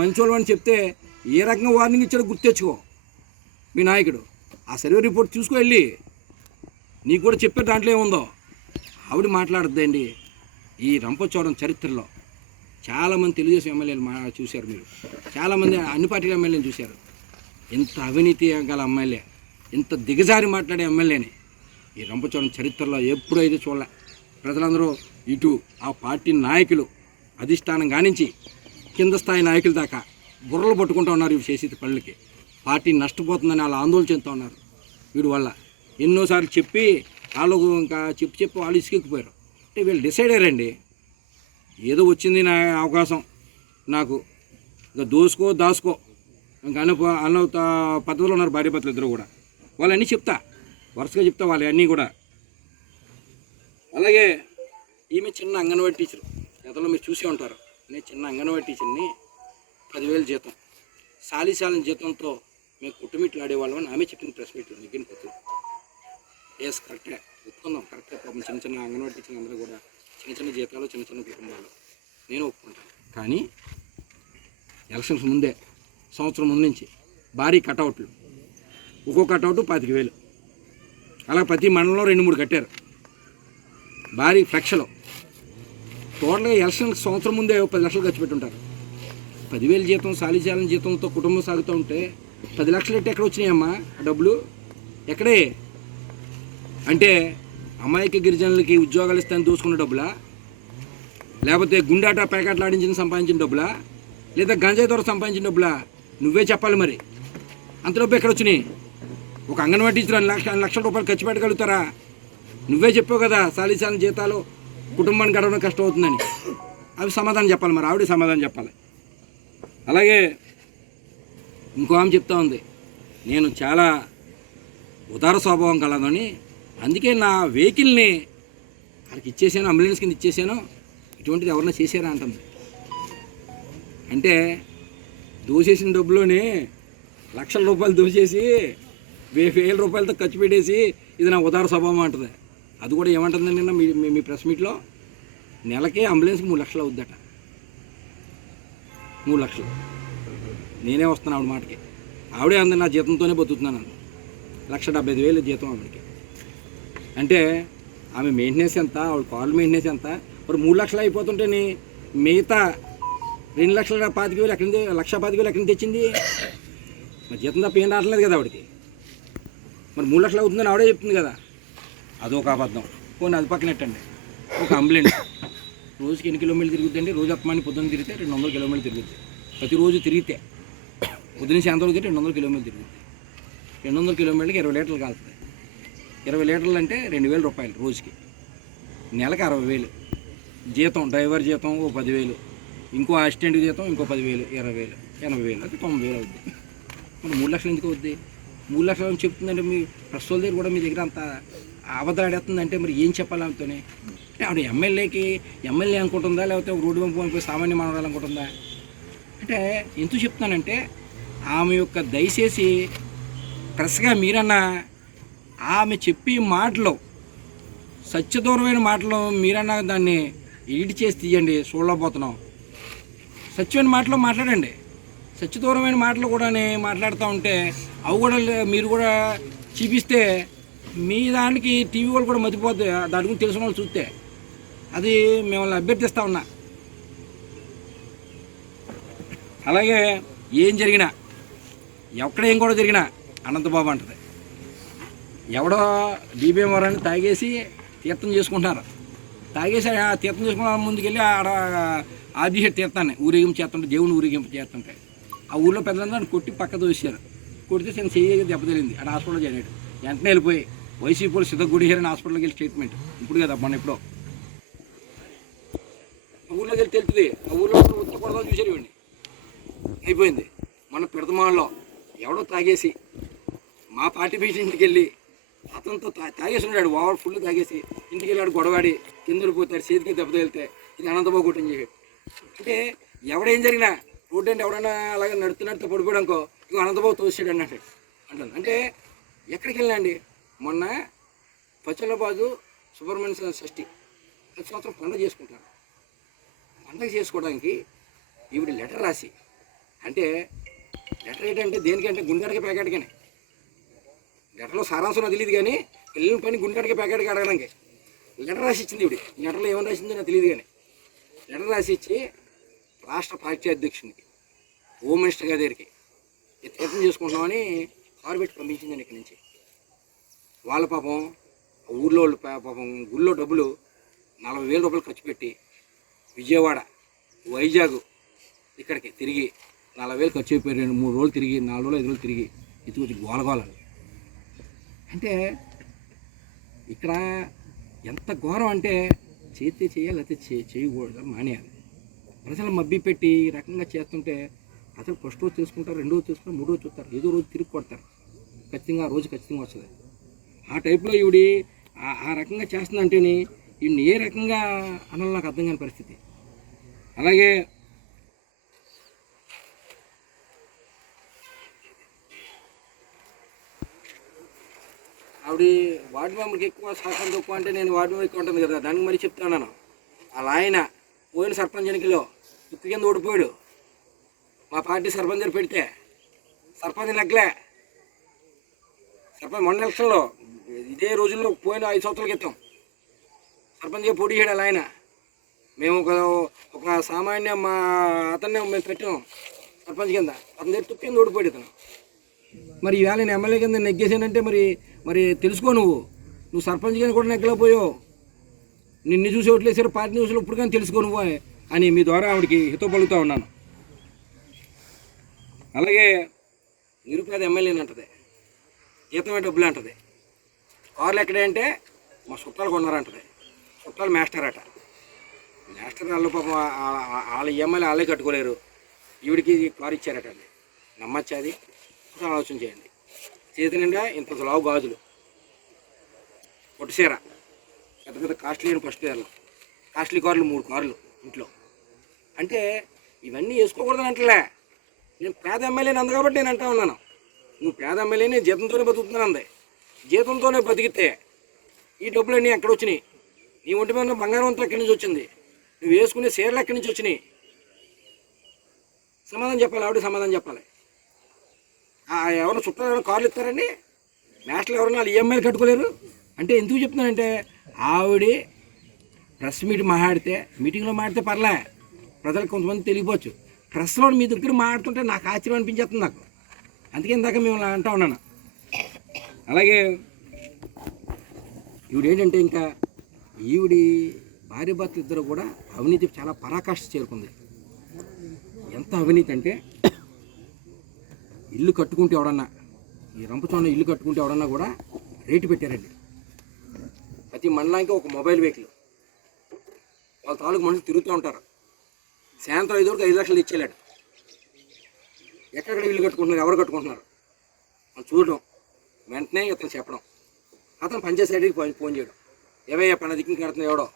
మంచోళ్ళు అని చెప్తే ఏ రకంగా వార్నింగ్ ఇచ్చాడో గుర్తెచ్చుకో. మీ నాయకుడు ఆ సర్వే రిపోర్ట్ చూసుకో వెళ్ళి, నీకు కూడా చెప్పే దాంట్లో ఏముందో. ఆవిడ మాట్లాడద్దండి. ఈ రంపచోడవరం చరిత్రలో చాలామంది తెలుగుదేశం ఎమ్మెల్యేలు చూశారు, మీరు చాలామంది అన్ని పార్టీల ఎమ్మెల్యేలు చూశారు. ఎంత అవినీతి గల ఎమ్మెల్యే, ఎంత దిగజారి మాట్లాడే ఎమ్మెల్యేని ఈ రంపచోడవరం చరిత్రలో ఎప్పుడైతే చూడలే. ప్రజలందరూ ఇటు ఆ పార్టీ నాయకులు అధిష్టానం కానించి కింద స్థాయి నాయకుల దాకా బుర్రలు పట్టుకుంటూ ఉన్నారు. ఇవి చేసే పనులకి పార్టీ నష్టపోతుందని వాళ్ళు ఆందోళన చెందుతూ ఉన్నారు. వీడి వల్ల ఎన్నోసార్లు చెప్పి వాళ్ళు ఇంకా చెప్పి వాళ్ళు ఇసుకెక్కిపోయారు. అంటే వీళ్ళు డిసైడ్ అయ్యారండి, ఏదో వచ్చింది నా అవకాశం నాకు, ఇక దోసుకో దాసుకో ఇంకా అన్న పద్ధతిలో ఉన్నారు భార్య భర్తలు ఇద్దరు కూడా. వాళ్ళన్నీ చెప్తా, వరుసగా చెప్తా వాళ్ళు అన్నీ కూడా. అలాగే ఈమె చిన్న అంగన్వాడీ టీచరు, గతంలో మీరు చూసే ఉంటారు. నేను చిన్న అంగన్వాడీ టీచర్ని 10,000 జీతం, సాలిసాలిన జీతంతో మేము కుటుంబీట్లు ఆడేవాళ్ళం అని ఆమె చెప్పిన ప్రెస్ మీట్ దగ్గర పొత్తులు. ఎస్ కరెక్టే, ఒప్పుకుందాం, కరెక్టే. పాపం చిన్న చిన్న అంగన్వాడీ టీచర్లు అందరూ కూడా చిన్న చిన్న జీతాలు, చిన్న చిన్న కుటుంబాలు, నేను ఒప్పుకుంటాను. కానీ ఎలక్షన్స్ ముందే సంవత్సరం ముందు నుంచి భారీ కటౌట్లు, ఒక్కో కటౌట్ 25,000, అలా ప్రతి మండలంలో 2-3 కట్టారు. భారీ ఫ్లెక్స్లో టోటల్గా ఎలక్షన్ సంవత్సరం ముందే 10 లక్షలు ఖర్చు పెట్టుంటారు. 10,000 జీతం, సాలిచాలన జీతంతో కుటుంబం సాగుతూ ఉంటే 10 లక్షలు ఎట్టి ఎక్కడ వచ్చినాయమ్మా ఆ డబ్బులు? ఎక్కడే? అంటే అమాయక గిరిజనులకి ఉద్యోగాలు ఇస్తాను దోసుకున్న డబ్బులా, లేకపోతే గుండాట ప్యాకెట్లు ఆడించిన సంపాదించిన డబ్బులా, లేదా గంజాయి ద్వారా సంపాదించిన డబ్బులా? నువ్వే చెప్పాలి మరి. అంత డబ్బు ఎక్కడ వచ్చినాయి? ఒక అంగన్వాడీ టీచర్ 2 లక్షల రూపాయలు ఖర్చు పెట్టగలుగుతారా? నువ్వే చెప్పావు కదా సాలిసాలన జీతాలు కుటుంబానికి గడవడం కష్టం అవుతుందని. అవి సమాధానం చెప్పాలి మరి, ఆవిడే సమాధానం చెప్పాలి. అలాగే ఇంకో ఆమె చెప్తా ఉంది, నేను చాలా ఉదార స్వభావం కలదని, అందుకే నా వెహికల్ని అక్కడికి ఇచ్చేసాను, అంబులెన్స్ కింద ఇచ్చేసాను, ఇటువంటిది ఎవరన్నా చేశారా అంటుంది. అంటే దోసేసిన డబ్బులోనే లక్షల రూపాయలు దోసేసి 1,000 రూపాయలతో ఖర్చు పెట్టేసి ఇది నా ఉదార స్వభావం అంటుంది. అది కూడా ఏమంటుందండి నిన్న మీ ప్రెస్ మీట్లో, నెలకే అంబులెన్స్కి 3 లక్షలు అవుద్దట. 3 లక్షలు నేనే వస్తాను ఆవిడ మాటకి. ఆవిడే అంది నా జీతంతోనే బతుకుతున్నాను, 1,75,000 జీతం ఆవిడకి. అంటే ఆమె మెయింటెనెన్స్ ఎంత, ఆవిడ కాల్ మెయింటెనెన్స్ ఎంత? మరి 3 లక్షలు అయిపోతుంటే మిగతా 2,25,000 ఎక్కడి నుంచి, 1,25,000 ఎక్కడి నుంచి తెచ్చింది? మరి జీతం తప్ప ఏం రావట్లేదు కదా ఆవిడకి. మరి 3 లక్షలు అవుతుందని ఆవిడే చెప్తుంది కదా. అదొక అబద్ధం. పోనీ అది పక్కనెట్టండి, ఒక అంబులెన్స్ రోజుకి ఎన్ని కిలోమీటర్లు తిరుగుద్దండి? రోజు అప్పమాని పొద్దున్న తిరిగితే 200 కిలోమీటర్లు తిరుగుద్ది. ప్రతిరోజు తిరిగితే పొద్దున్న సాయంత్రం తిరిగితే 200 కిలోమీటర్లు తిరుగుద్ది. 200 కిలోమీటర్లకి 20 లీటర్లు కాలుతుంది. 20 లీటర్లు అంటే 2,000 రూపాయలు రోజుకి. నెలకు 60,000 జీతం, డ్రైవర్ జీతం ఓ 10,000, ఇంకో అసిస్టెంట్ జీతం ఇంకో 10,000, 20,000, 80,000, అది 90,000 అవుద్ది. మరి 3 లక్షలు ఎందుకు అవుద్ది? 3 లక్షలు అని చెప్తుందంటే మీ ప్రస్తుత దగ్గర కూడా మీ దగ్గర అంత అబద్ధాడేస్తుందంటే మరి ఏం చెప్పాలి ఆమెతోనే? అంటే ఆవిడ ఎమ్మెల్యే అనుకుంటుందా, లేకపోతే రోడ్డు పంపు సామాన్య మానవురాలు అనుకుంటుందా? అంటే ఎందుకు చెప్తున్నానంటే ఆమె యొక్క దయచేసి ప్రెస్గా మీరన్నా ఆమె చెప్పి మాటలు సత్యదూరమైన మాటలు మీరన్నా దాన్ని ఎడిట్ చేసి తీయండి, చూడలేకపోతున్నాం. సత్యమైన మాటలు మాట్లాడండి. సత్యదూరమైన మాటలు కూడా మాట్లాడుతూ ఉంటే అవి కూడా మీరు కూడా చూపిస్తే మీ దానికి టీవీ వాళ్ళు కూడా మర్చిపోద్ది. దాని గురించి తెలిసిన వాళ్ళు చూస్తే అది మిమ్మల్ని అభ్యర్థిస్తూ ఉన్నా. అలాగే ఏం జరిగినా, ఎక్కడ ఏం కూడా జరిగినా అనంతబాబు అంటది. ఎవడో డీబీఎం వరాన్ని తాగేసి తీర్థం చేసుకుంటున్నారు. తాగేసి ఆ తీర్థం చేసుకున్న ముందుకెళ్ళి ఆడ ఆదిశక్తి తీర్థాన్ని ఊరేగింపు చేస్తుంటే, దేవుని ఊరేగింపు చేస్తుంటే ఆ ఊళ్ళో పెద్దలందరూ కొట్టి పక్క దోశారు. కొడితే చిన్న చెయ్యి దెబ్బతిరింది. ఆడ హాస్పిటల్లో చేరాడు. వెంటనే వెళ్ళిపోయి వైసీపీ వాళ్ళు సిద్ధగుడిహారని హాస్పిటల్కి వెళ్ళి ట్రీట్మెంట్. ఇప్పుడు కదా మొన్న ఎప్పుడో ఆ ఊళ్ళోకి వెళ్ళి తెలుస్తుంది. ఆ ఊళ్ళో ఉత్తకూడదని చూసారు ఇవ్వండి, అయిపోయింది. మన పెడతమాల్లో ఎవడో తాగేసి మా పార్టీ పేషెంట్ ఇంటికి వెళ్ళి అతనితో తాగేసి ఉన్నాడు, ఓవర్ ఫుల్ తాగేసి ఇంటికి వెళ్ళాడు, గొడవాడి కింద పోతాడు, చేతికి దెబ్బతో వెళ్తే ఇది అనంతబాబు కొట్టని చెప్పాడు. అంటే ఎవడేం జరిగినా రోడ్డు అంటే ఎవడన్నా అలాగే నడుతున్నట్టు పడిపోయాడుకో ఇక అనంతబాబు తోసాడు అన్నట్టు అంటాను. అంటే ఎక్కడికి వెళ్ళండి, మొన్న పచ్చలబాదు సుబ్రహ్మణ్య షష్ఠి ప్రతి సంవత్సరం పండుగ చేసుకుంటారు. పండుగ చేసుకోవడానికి ఈవిడ లెటర్ రాసి, అంటే లెటర్ ఏంటంటే దేనికంటే గుండెడికి ప్యాకెట్గానే, లెటర్లో సారాంశం తెలియదు కానీ వెళ్ళిన పని గుండెడికి ప్యాకెట్గా అడగడానికి లెటర్ రాసి ఇచ్చింది ఈవిడ. లెటర్లో ఏమైనా రాసిందో నాకు తెలియదు కానీ లెటర్ రాసి ఇచ్చి రాష్ట్ర పార్టీ అధ్యక్షునికి, హోమ్ మినిస్టర్ గారి దగ్గరికి తీర్థం చేసుకుంటున్నామని కారు పెట్టి పంపించిందండి ఇక్కడి నుంచి. వాళ్ళ పాపం ఊళ్ళో వాళ్ళు పాపం గుళ్ళో డబ్బులు 40,000 రూపాయలు ఖర్చు పెట్టి విజయవాడ, వైజాగ్ ఇక్కడికి తిరిగి 40,000 ఖర్చు అయిపోయి 2-3 రోజులు తిరిగి, 4 రోజులు 5 రోజులు తిరిగి ఎత్తుకొచ్చి గోలగోలాలి. అంటే ఇక్కడ ఎంత ఘోరం అంటే చేయాలి, అయితే చేయకూడదు, మానేయాలి. ప్రజలు మబ్బి పెట్టి ఈ రకంగా చేస్తుంటే అసలు ఫస్ట్ రోజు తెలుసుకుంటారు, రెండో రోజు తెలుసుకుంటారు, మూడో రోజు చూస్తారు, ఏదో రోజు తిరిగి కొడతారు. ఖచ్చితంగా ఆ రోజు ఖచ్చితంగా వస్తుంది. ఆ టైప్లో ఈవిడి ఆ రకంగా చేస్తుందంటేనే ఈయన్ని ఏ రకంగా అనాలో నాకు అర్థం కాని పరిస్థితి. అలాగే ఆవిడ వార్డు మెంబర్కి ఎక్కువ సహకారం తక్కువ అంటే నేను వార్డు మెంబర్ ఎక్కువ ఉంటుంది కదా, దానికి మరీ చెప్తున్నాను. అలా ఆయన పోయిన సర్పంచ్ ఎన్నికల్లో తుక్కు కింద ఓడిపోయాడు. మా పార్టీ సర్పంచ్ పెడితే సర్పంచ్ నెగ్గలే. సర్పంచ్ మొన్న ఎలక్షన్లో ఇదే రోజుల్లో పోయిన 5 సంవత్సరాల క్రితం సర్పంచ్గా పోటీ చేయడాలి ఆయన. మేము ఒక సామాన్య మా అతన్నే మేము పెట్టాం సర్పంచ్ కింద, అతని దగ్గర తుక్కు కింద ఓడిపోయాడు ఇతను. మరి ఈవేళ నేను ఎమ్మెల్యే కింద నెగ్గేసానంటే మరి తెలుసుకో, నువ్వు సర్పంచ్ కింద కూడా నెగ్గలేకపోయావు, నిన్ను చూసి ఓట్లేసారు పార్టీ న్యూస్లో, ఇప్పుడు కానీ తెలుసుకో నువ్వు అని మీ ద్వారా ఆవిడకి హితో పలుకుతూ ఉన్నాను. అలాగే నిరుపేద ఎమ్మెల్యేని అంటది, జీతమే డబ్బులు అంటది. కార్లు ఎక్కడే అంటే మా చుట్టాలు కొన్నారంటది. చుట్టాలు మాస్టర్ అట. మాస్టర్ వాళ్ళు పాపం వాళ్ళ ఎమ్మెల్యే వాళ్ళే కట్టుకోలేరు, ఈవిడికి కారు ఇచ్చారట అండి. నమ్మచ్చా అది? ఆలోచన చేయండి. చేతి నిండా ఇంత లావు గాజులు, పొట్టుసీర, పెద్ద పెద్ద కాస్ట్లీ ఫస్ట్ ఇయర్లో కాస్ట్లీ కార్లు 3 కార్లు ఇంట్లో. అంటే ఇవన్నీ వేసుకోకూడదని అంటలే, నేను పేద ఎమ్మెల్యేని అంది కాబట్టి నేను అంటా ఉన్నాను. నువ్వు పేద ఎమ్మెల్యేని జీతంతోనే బతుకుతున్నాను అంది. జీతంతోనే బతికితే ఈ డబ్బులన్నీ ఎక్కడ వచ్చినాయి? నీ ఒంటి మీద బంగారం అంతా ఎక్కడి నుంచి వచ్చింది? నువ్వు వేసుకునే చీరలు ఎక్కడి నుంచి వచ్చినాయి? సమాధానం చెప్పాలి, ఆవిడ సమాధానం చెప్పాలి. ఎవరు చుట్టాలు ఎవరైనా కార్లు ఇస్తారండి? నేషనల్ ఎవరైనా వాళ్ళు ఈఎంఐలు కట్టుకోలేరు అంటే ఎందుకు చెప్తున్నానంటే, ఆవిడ ప్రెస్ మీట్ మాట్లాడితే, మీటింగ్లో మాట్లాడితే పర్లే, ప్రజలకు కొంతమంది తెలియపోవచ్చు. ప్రెస్లో మీ దగ్గర మాట్లాడుతుంటే నాకు ఆశ్చర్యం అనిపించేస్తుంది నాకు. అందుకే ఇందాక మేము అంటా ఉన్నాను. అలాగే ఈవిడేంటంటే ఇంకా ఈవిడి భార్య భర్తలు ఇద్దరు కూడా అవినీతి చాలా పరాకాష్ఠ చేరుకుంది. ఎంత అవినీతి అంటే, ఇల్లు కట్టుకుంటే ఎవడన్నా, ఈ రంపచోడలో ఇల్లు కట్టుకుంటే ఎవడన్నా కూడా రేటు పెట్టారండి. ప్రతి మండలానికి ఒక మొబైల్ వెహికల్, వాళ్ళ తాలూకు మనుషులు తిరుగుతూ ఉంటారు. సాయంత్రం 5 వరకు 5 లక్షలు ఇచ్చేలాడు. ఎక్కడెక్కడ ఇల్లు కట్టుకుంటున్నారు, ఎవరు కట్టుకుంటున్నారు అని చూడడం, వెంటనే ఇతను చెప్పడం, అతను పనిచేసేటికి ఫోన్ చేయడం, ఏవయ్యా పని దిక్కు కడుతుంది ఎవడో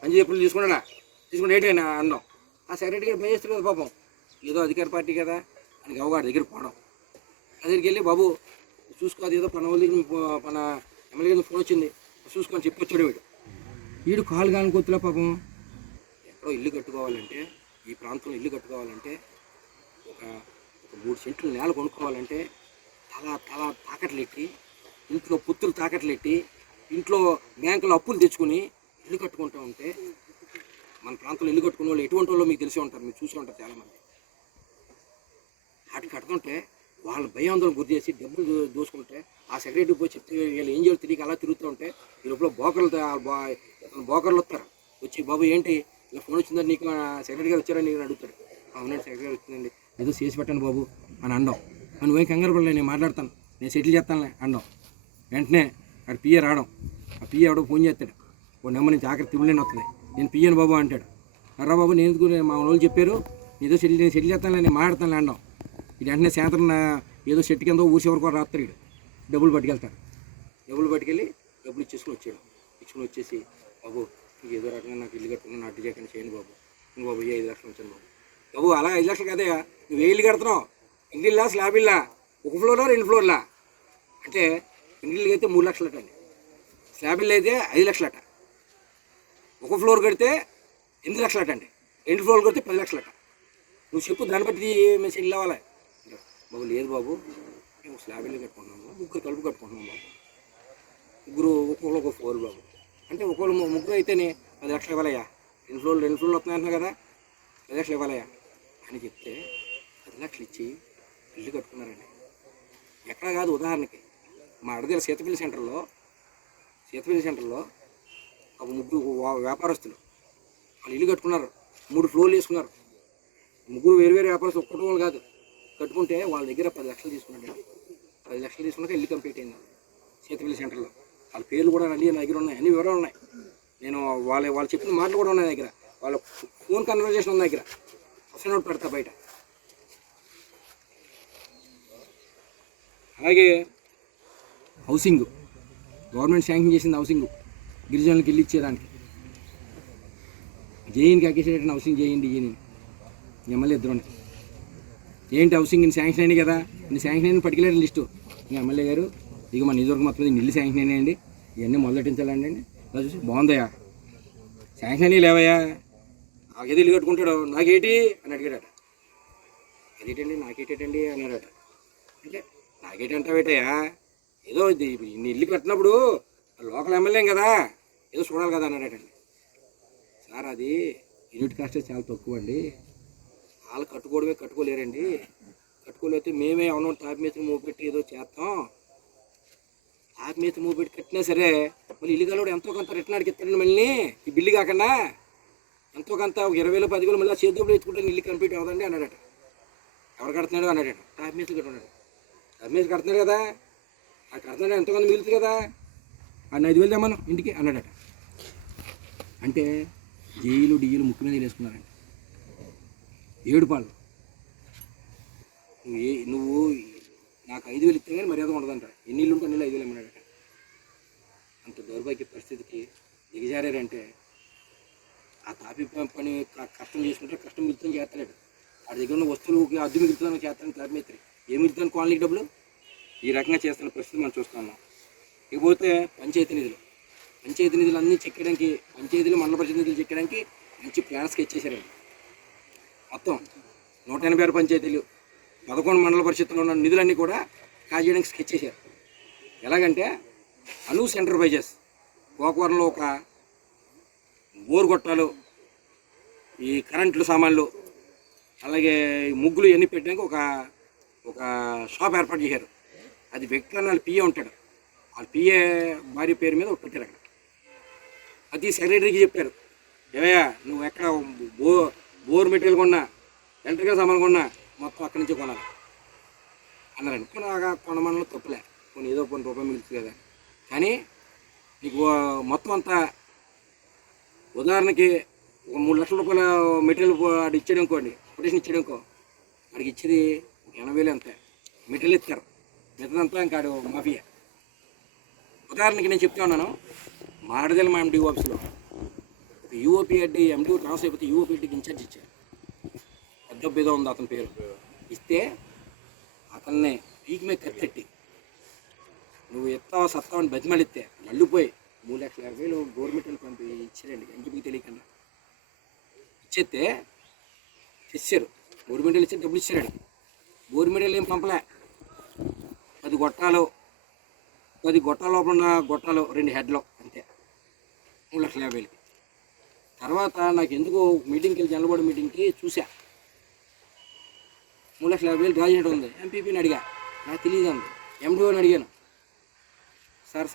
పని చెప్పులు తీసుకున్నాడా, తీసుకుని ఏంటైనా అనడం. ఆ సెక్రటరీ గారు పని చేస్తారు కదా పాపం, ఏదో అధికార పార్టీ కదా అని గవగాడి దగ్గర పోవడం. దగ్గరికి వెళ్ళి బాబు చూసుకో, అది ఏదో పని వాళ్ళ దగ్గర మన ఎమ్మెల్యే గారికి ఫోన్ వచ్చింది చూసుకొని చెప్పొచ్చాడు. వీడు కాలు కాని కొత్తులో పాపం ఎక్కడో ఇల్లు కట్టుకోవాలంటే, ఈ ప్రాంతంలో ఇల్లు కట్టుకోవాలంటే, ఒక 3 సెంట్లు నేల కొనుక్కోవాలంటే తల తాకట్లు ఎట్టి, ఇంట్లో పొత్తులు తాకట్లు ఎట్టి, ఇంట్లో బ్యాంకులో అప్పులు తెచ్చుకుని ఇల్లు కట్టుకుంటూ ఉంటే, మన ప్రాంతంలో ఇల్లు కట్టుకునే వాళ్ళు ఎటువంటి వాళ్ళు మీకు తెలిసే ఉంటారు, మీరు చూసే ఉంటారు చాలామంది. వాటికి కట్టుకుంటే వాళ్ళు భయాందోళన గురి చేసి డబ్బులు దోసుకుంటే, ఆ సెక్రటరీ పోయి చెప్తే వీళ్ళు ఏం చేయాలి తిరిగి అలా తిరుగుతూ ఉంటే, ఈ లోపల బోకర్లు వస్తారు. వచ్చి బాబు ఏంటి ఇలా ఫోన్ వచ్చిందని నీకు సెక్రటరీ గారు వచ్చారని నేను అడుగుతాడు. అవునండి సెక్రటరీ గారు వచ్చిందండి, ఏదో చేసి పెట్టండి బాబు అని అండం. నువ్వేం కంగారు పడలే, నేను మాట్లాడతాను, నేను సెటిల్ చేస్తానులే అండం. వెంటనే అక్కడ పిఏ రావడం, ఆ పిఏ ఎవడో ఫోన్ చేస్తాడు, ఓ నెంబర్ నుంచి ఆఖరి తిరుగులేని వస్తుంది, నేను పిఏను బాబు అంటాడు. అర్రా బాబు నేను ఎందుకు, మా వాళ్ళు చెప్పారు ఏదో సెటిల్ చేస్తానులే, నేను మాట్లాడతానులే అండం. ఇది వెంటనే సాయంత్రం ఏదో చెట్టు కింద ఊరి చివరికి కూడా రాస్తాడు. డబ్బులు పట్టుకెళ్తాడు, డబ్బులు పట్టుకెళ్ళి డబ్బులు ఇచ్చేసుకుని వచ్చాడు. ఇచ్చుకుని వచ్చేసి బాబు నీకు ఏదో రకంగా నాకు ఇల్లు కట్టుకున్నా అడ్డు చేయకుండా చేయండి బాబు, నువ్వు బాబు 5 లక్షలు వచ్చాను బాబు. బాబు అలా 5 లక్షలు కదే, నువ్వు ఏ ఇల్లు కడుతున్నావు? ఇంగిల్లా స్లాబ్ ఇల్లా, 1 ఫ్లోర్లా 2 ఫ్లోర్లా అంటే, ఇంగిల్లు అయితే 3 లక్షలట అండి, స్లాబ్ ఇల్లు అయితే 5 లక్షలట, 1 ఫ్లోర్ కడితే 8 లక్షలట అండి, 2 ఫ్లోర్లు కడితే 10 లక్షలట. నువ్వు చెప్పు, దాన్ని బట్టి మేము ఇల్లు అవ్వాలి. బాబు లేదు బాబు మేము స్లాబ్ ఇల్లు కట్టుకుంటున్నాము, 3 కలుపు కట్టుకుంటున్నాం బాబు, 3 ఒక్కొక్కరు ఒక 4 బాబు అంటే ఒక్కొక్కరు 3 అయితేనే 10 లక్షలు ఇవ్వాలయ్యా, 2 ఫ్లోర్లు వస్తున్నాయంటున్నా కదా 10 లక్షలు ఇవ్వాలయ్యా అని చెప్తే 10 లక్షలు ఇచ్చి ఇల్లు కట్టుకున్నారండి. ఎక్కడ కాదు, ఉదాహరణకి మా అడదేల సీతపల్లి సెంటర్లో ఒక 3 వ్యాపారస్తులు వాళ్ళు ఇల్లు కట్టుకున్నారు, 3 ఫ్లోర్లు వేసుకున్నారు. 3 వేరు వ్యాపారస్తులు ఒక్కటి వాళ్ళు కాదు, కట్టుకుంటే వాళ్ళ దగ్గర 10 లక్షలు తీసుకున్నాడు. 10 లక్షలు తీసుకున్నాక ఇల్లు కంప్లీట్ అయింది సీతపల్లి సెంటర్లో. వాళ్ళ పేర్లు కూడా అన్నీ నా దగ్గర ఉన్నాయి, అన్ని వివరాలు ఉన్నాయి. నేను వాళ్ళు చెప్పిన మాటలు కూడా ఉన్నాయి దగ్గర, వాళ్ళ ఫోన్ కన్వర్జేషన్ ఉన్న దగ్గర వస్తున్నట్టు పెడతా బయట. అలాగే హౌసింగ్, గవర్నమెంట్ శాంక్షన్ చేసింది హౌసింగ్ గిరిజనులకు ఇల్లు ఇచ్చేదానికి. జేఈనికి అక్కేసేటట్టు హౌసింగ్ చేయండి ఎమ్మెల్యే ఇద్దరు ఏంటి హౌసింగ్ శాంక్షన్ అయినాయి కదా, ఇన్ని శాంక్షన్ అయిన పర్టికులర్ లిస్టు ఎమ్మెల్యే గారు ఇక మన నియోజకవర్గం మొత్తం ఇల్లు శాంక్షన్ అయినాయండి, ఇవన్నీ మొదలెట్టించాలండి అండి. అలా చూసి బాగుందయ్యా శాంక్షన్ అయినా లేవయ్యా, నాకేదో ఇల్లు కట్టుకుంటాడు నాకేటి అని అడిగాడట. అదేంటండి నాకేటండి అన్నాడట. అంటే నాకేటి అంటావేటయ్యా, ఏదో ఇన్ని ఇల్లు కట్టినప్పుడు లోకల్ ఎమ్మెల్యేం కదా ఏదో చూడాలి కదా అన్నాడటండి. సార్ అది యూనిట్ కాస్ట్ చాలా తక్కువ అండి, వాళ్ళు కట్టుకోలేరండి, కట్టుకోలేకపోతే మేమే అవును టాప్ మీద మూవ్ పెట్టి ఏదో చేస్తాం, టాప్ మీద మూవ్ పెట్టి కట్టినా సరే మళ్ళీ ఇల్లు కలవడు ఎంతో కొంత రిటర్న్ అడిగి ఇస్తాడండి, మళ్ళీ ఈ బిల్లు కాకుండా ఎంతో కొంత ఒక 20,000 10,000 మళ్ళీ చేతులు ఎత్తుకుంటే ఇల్లు కంప్లీట్ అవ్వదండి అన్నాడట. ఎవరు కడుతున్నాడు అన్నాడట. టాప్ మీద కట్టున్నాడు, టాప్ మీద కడుతున్నాడు కదా, ఆ కడుతున్నాడు ఎంతో కొంత మిగులుతుంది కదా, ఆ 5,000 తెమ్మను ఇంటికి అన్నాడట. అంటే జైలు డియ్యలు ముక్కు మీద వేసుకున్నారండి. ఏడుపాళ్ళు నువ్వు నాకు 5,000 ఇస్తే కానీ మర్యాద ఉండదంట, ఎన్ని ఇల్లు ఉంటే అన్ని 5,000 ఇమ్మన్నాడట. అంత దౌర్భాగ్య పరిస్థితికి దిగజారంటే ఆ తాపి పని కష్టం చేసుకుంటే కష్టం మిగులుతుంది చేస్తలేడు, వాడి దగ్గర ఉన్న వస్తువులకి అద్దె మిగులుతుందని చేస్తాను తాపి మిత్రి ఏం మిగులుతుంది కాలనీకి డబ్బులు, ఈ రకంగా చేస్తున్న పరిస్థితి మనం చూస్తున్నాం. ఇకపోతే పంచాయతీ నిధులు అన్నీ చెక్కడానికి, పంచాయతీలు మండల పరిషత్ నిధులు చెక్కడానికి మంచి ప్లాన్ స్కెచ్ చేశారండి. మొత్తం 186 పంచాయతీలు 11 మండల పరిషత్తులో ఉన్న నిధులన్నీ కూడా కాజేయడానికి స్కెచ్ చేశారు. ఎలాగంటే అనూస్ ఎంటర్ప్రైజెస్ గోకవరంలో ఒక బోర్ గొట్టాలు, ఈ కరెంట్లు సామాన్లు, అలాగే ముగ్గులు ఇవన్నీ పెట్టడానికి ఒక షాప్ ఏర్పాటు చేశారు. అది వ్యక్తి వాళ్ళ పిఏ ఉంటాడు, వాళ్ళ పిఏ భార్య పేరు మీద పెట్టారు అక్కడ. అది సెక్రటరీకి చెప్పారు, ఏవయ్యా నువ్వు ఎక్కడ బోర్ మెటీరియల్ కొన్నా ఎలక్ట్రికల్ సామాన్ కొన్నా మొత్తం అక్కడి నుంచి కొనాలి అన్నారండి. కొనమనలో తప్పులే, కొన్ని ఏదో కొన్ని రూపాయలు మిగులుతుంది కదా, కానీ నీకు మొత్తం అంతా ఉదాహరణకి ఒక 3 లక్షల రూపాయల మెటీరియల్ అది ఇచ్చాడు అనుకోండి, కొటేషన్ ఇచ్చాడు అనుకో, వాడికి ఇచ్చేది 80,000 అంతే మెటీరియల్ ఇస్తారు, మిగతాదంతా ఇంకా ఆడు మాఫియా. ఉదాహరణకి నేను చెప్తా ఉన్నాను, మాడదల మా ఎండి ఆఫీస్లో ఒక యూఓపీఎడ్డి ఎండి ట్రాన్స్ఫర్ అయిపోతే యూఓపీఎడ్డికి ఇన్ఛార్జ్ ఇచ్చారు. పెద్ద బిదో ఉంది అతని పేరు, ఇస్తే అతన్ని పీకి మీద కత్తెట్టి నువ్వు ఎత్తావా సత్తావని బతిమలిస్తే మళ్ళీ పోయి 3,50,000 గవర్నమెంట్ పంపి ఇచ్చారండి, ఎంపీకి తెలియకుండా ఇచ్చేస్తే తెచ్చారు. గవర్నమెంట్ ఇచ్చి డబ్బులు ఇచ్చారు, గవర్నమెంట్ ఏం పంపలే. 10 గొట్టాలు లోపల ఉన్న గొట్టాలు 2 హెడ్లు అంతే 3,50,000. తర్వాత నాకు ఎందుకో మీటింగ్కి వెళ్ళి జనరల్ బోర్డు మీటింగ్కి చూసా, 3,50,000 డ్రా చేయడం ఉంది. ఎంపీపీని అడిగా, నాకు తెలియదు అంది. ఎండిఓని అడిగాను, సార్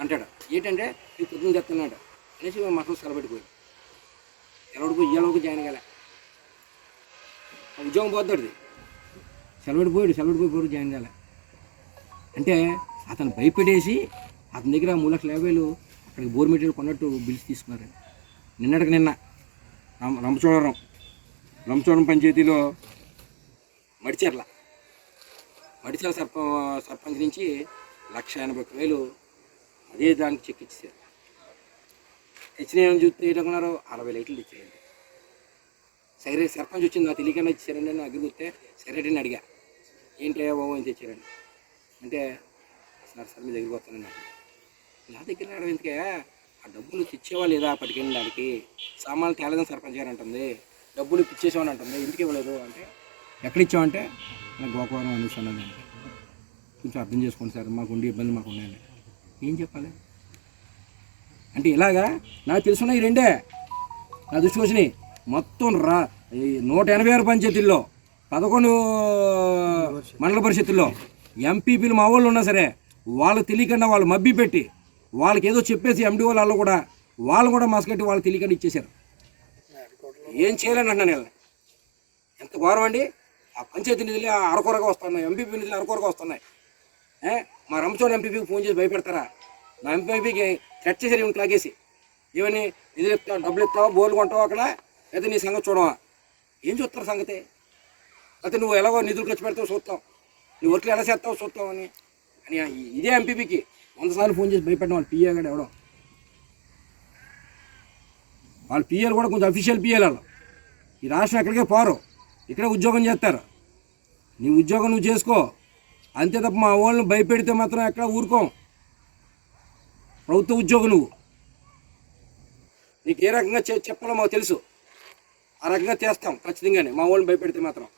అంటాడు, ఏంటంటే ఈ పొద్దున్న చెప్తున్నాడు అనేసి మాకు సెలబెట్టిపోయి ఇయ్యాలకు జాయిన్ కాలే, ఉద్యోగం పోతాడు, సెలబెట్టిపోయి జాయిన్ కాలే. అంటే అతను భయపెట్టేసి అతని దగ్గర 3,50,000 అక్కడికి బోర్ మెటీరియల్ కొన్నట్టు బిల్స్ తీసుకున్నారు. నిన్న రంపచోడవరం పంచాయతీలో మడిచెర్ల సర్పంచ్ నుంచి 1,80,000 అదే దానికి చెక్ ఇచ్చారు. తెచ్చినాయని చూస్తే ఏంటనుకున్నారు, 60 లైట్లు తెచ్చారండి. సర్పంచ్ వచ్చింది, నాకు తెలియకుండా ఇచ్చారండి అని అగ్గి వస్తే సెక్రటరీని అడిగా, ఏంటి బాబు అని తెచ్చారండి అంటే, సార్ మీ దగ్గరికి వస్తానండి. నా దగ్గర రావడం ఎందుకే, ఆ డబ్బులు తెచ్చేవా లేదా పట్టుకెళ్ళి దానికి సామాన్లు తేలేదని సర్పంచ్ గారు అంటుంది, డబ్బులు ఇచ్చేసామని అంటుంది, ఎందుకు ఇవ్వలేదు అంటే, ఎక్కడ ఇచ్చామంటే నాకు గోకవరం అనేసి అన్నది. కొంచెం అర్థం చేసుకోండి సార్, మాకు ఉండే ఇబ్బంది మాకు ఉన్నాయండి. ఏం చెప్పాలి అంటే ఇలాగా నాకు తెలుసున్న ఈ రెండే నా దృష్టికి వచ్చినాయి. మొత్తం 186 పంచాయతీల్లో 11 మండల పరిషత్తుల్లో ఎంపీపీలు మా వాళ్ళు ఉన్నా సరే వాళ్ళు తెలియకుండా వాళ్ళు మబ్బి పెట్టి వాళ్ళకి ఏదో చెప్పేసి ఎండి వాళ్ళు కూడా మసకట్టి వాళ్ళు తెలియకుండా ఇచ్చేశారు. ఏం చేయాలని అంటున్నాను నేను, ఎంత ఘోరం అండి. ఆ పంచాయతీ నిధులు అరకొరగా వస్తున్నాయి, ఎంపీపీ నిధులు అరకొరగా వస్తున్నాయి. మా రంపచోడ ఎంపీపీకి ఫోన్ చేసి భయపెడతారా? మా ఎంపీపీకి కట్ చేశారు ఇవన్నీ లాగేసి, ఇవన్నీ నిధులు ఇస్తావు, డబ్బులు ఇస్తావా, బోర్లు కొంటావా అక్కడ, అయితే నీ సంగతి చూడవా? ఏం చూస్తారు సంగతి? అయితే నువ్వు ఎలాగో నిధులు ఖర్చు పెడతావు చూస్తాం, నీ వర్క్లు ఎలా చేస్తావు చూస్తావని అని ఇదే ఎంపీపీకి 100 సార్లు ఫోన్ చేసి భయపెట్టడం వాళ్ళు పిఏ కూడా ఎవడం వాళ్ళు పిఏలు కూడా కొంచెం అఫీషియల్ పిఏలు వాళ్ళు ఈ రాష్ట్రం ఎక్కడికే పోరు ఇక్కడే ఉద్యోగం చేస్తారు నీ ఉద్యోగం నువ్వు చేసుకో అంతే తప్ప మా వాళ్ళని భయపెడితే మాత్రం ఎక్కడ ఊరుకోం ప్రభుత్వ ఉద్యోగం నువ్వు నీకు ఏ రకంగా చెప్పాలో మాకు తెలుసు ఆ రకంగా చేస్తాం ఖచ్చితంగానే మా వాళ్ళని భయపెడితే మాత్రం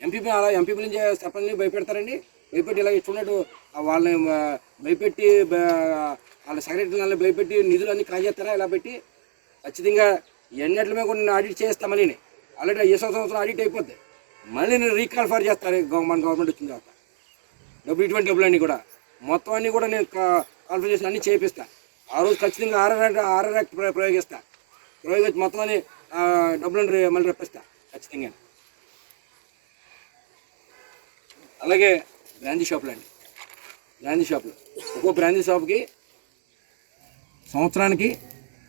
ఎంపీపీ అలా ఎంపీపీ నుంచి సర్పంచ్ని భయపెడతారండి భయపెట్టి ఇలా చూడట్టు వాళ్ళని భయపెట్టి వాళ్ళ సెక్రటరీలను భయపెట్టి నిధులన్నీ కాజేస్తారా ఇలా పెట్టి ఖచ్చితంగా ఎన్నట్ల మీద కొన్ని ఆడిట్ చేస్తా మళ్ళీ ఆల్రెడీ ఏ సంవత్సరం ఆడిట్ అయిపోద్ది మళ్ళీ నేను రీకాల్ ఫర్ చేస్తాను మన గవర్నమెంట్ వచ్చిన తర్వాత డబ్బులు ఇటువంటి డబ్బులన్నీ కూడా మొత్తం అన్నీ కూడా నేను కాన్ఫరెన్స్ అన్నీ చేపిస్తాను ఆ రోజు ఖచ్చితంగా ఆర్ఆర్ యాక్ట్ ప్రయోగించి మొత్తం అని డబ్బులను మళ్ళీ రప్పిస్తా ఖచ్చితంగా. అలాగే బ్రాందీ షాపులు అండి బ్రాందీ షాపులు ఒక్కో బ్రాందీ షాప్కి సంవత్సరానికి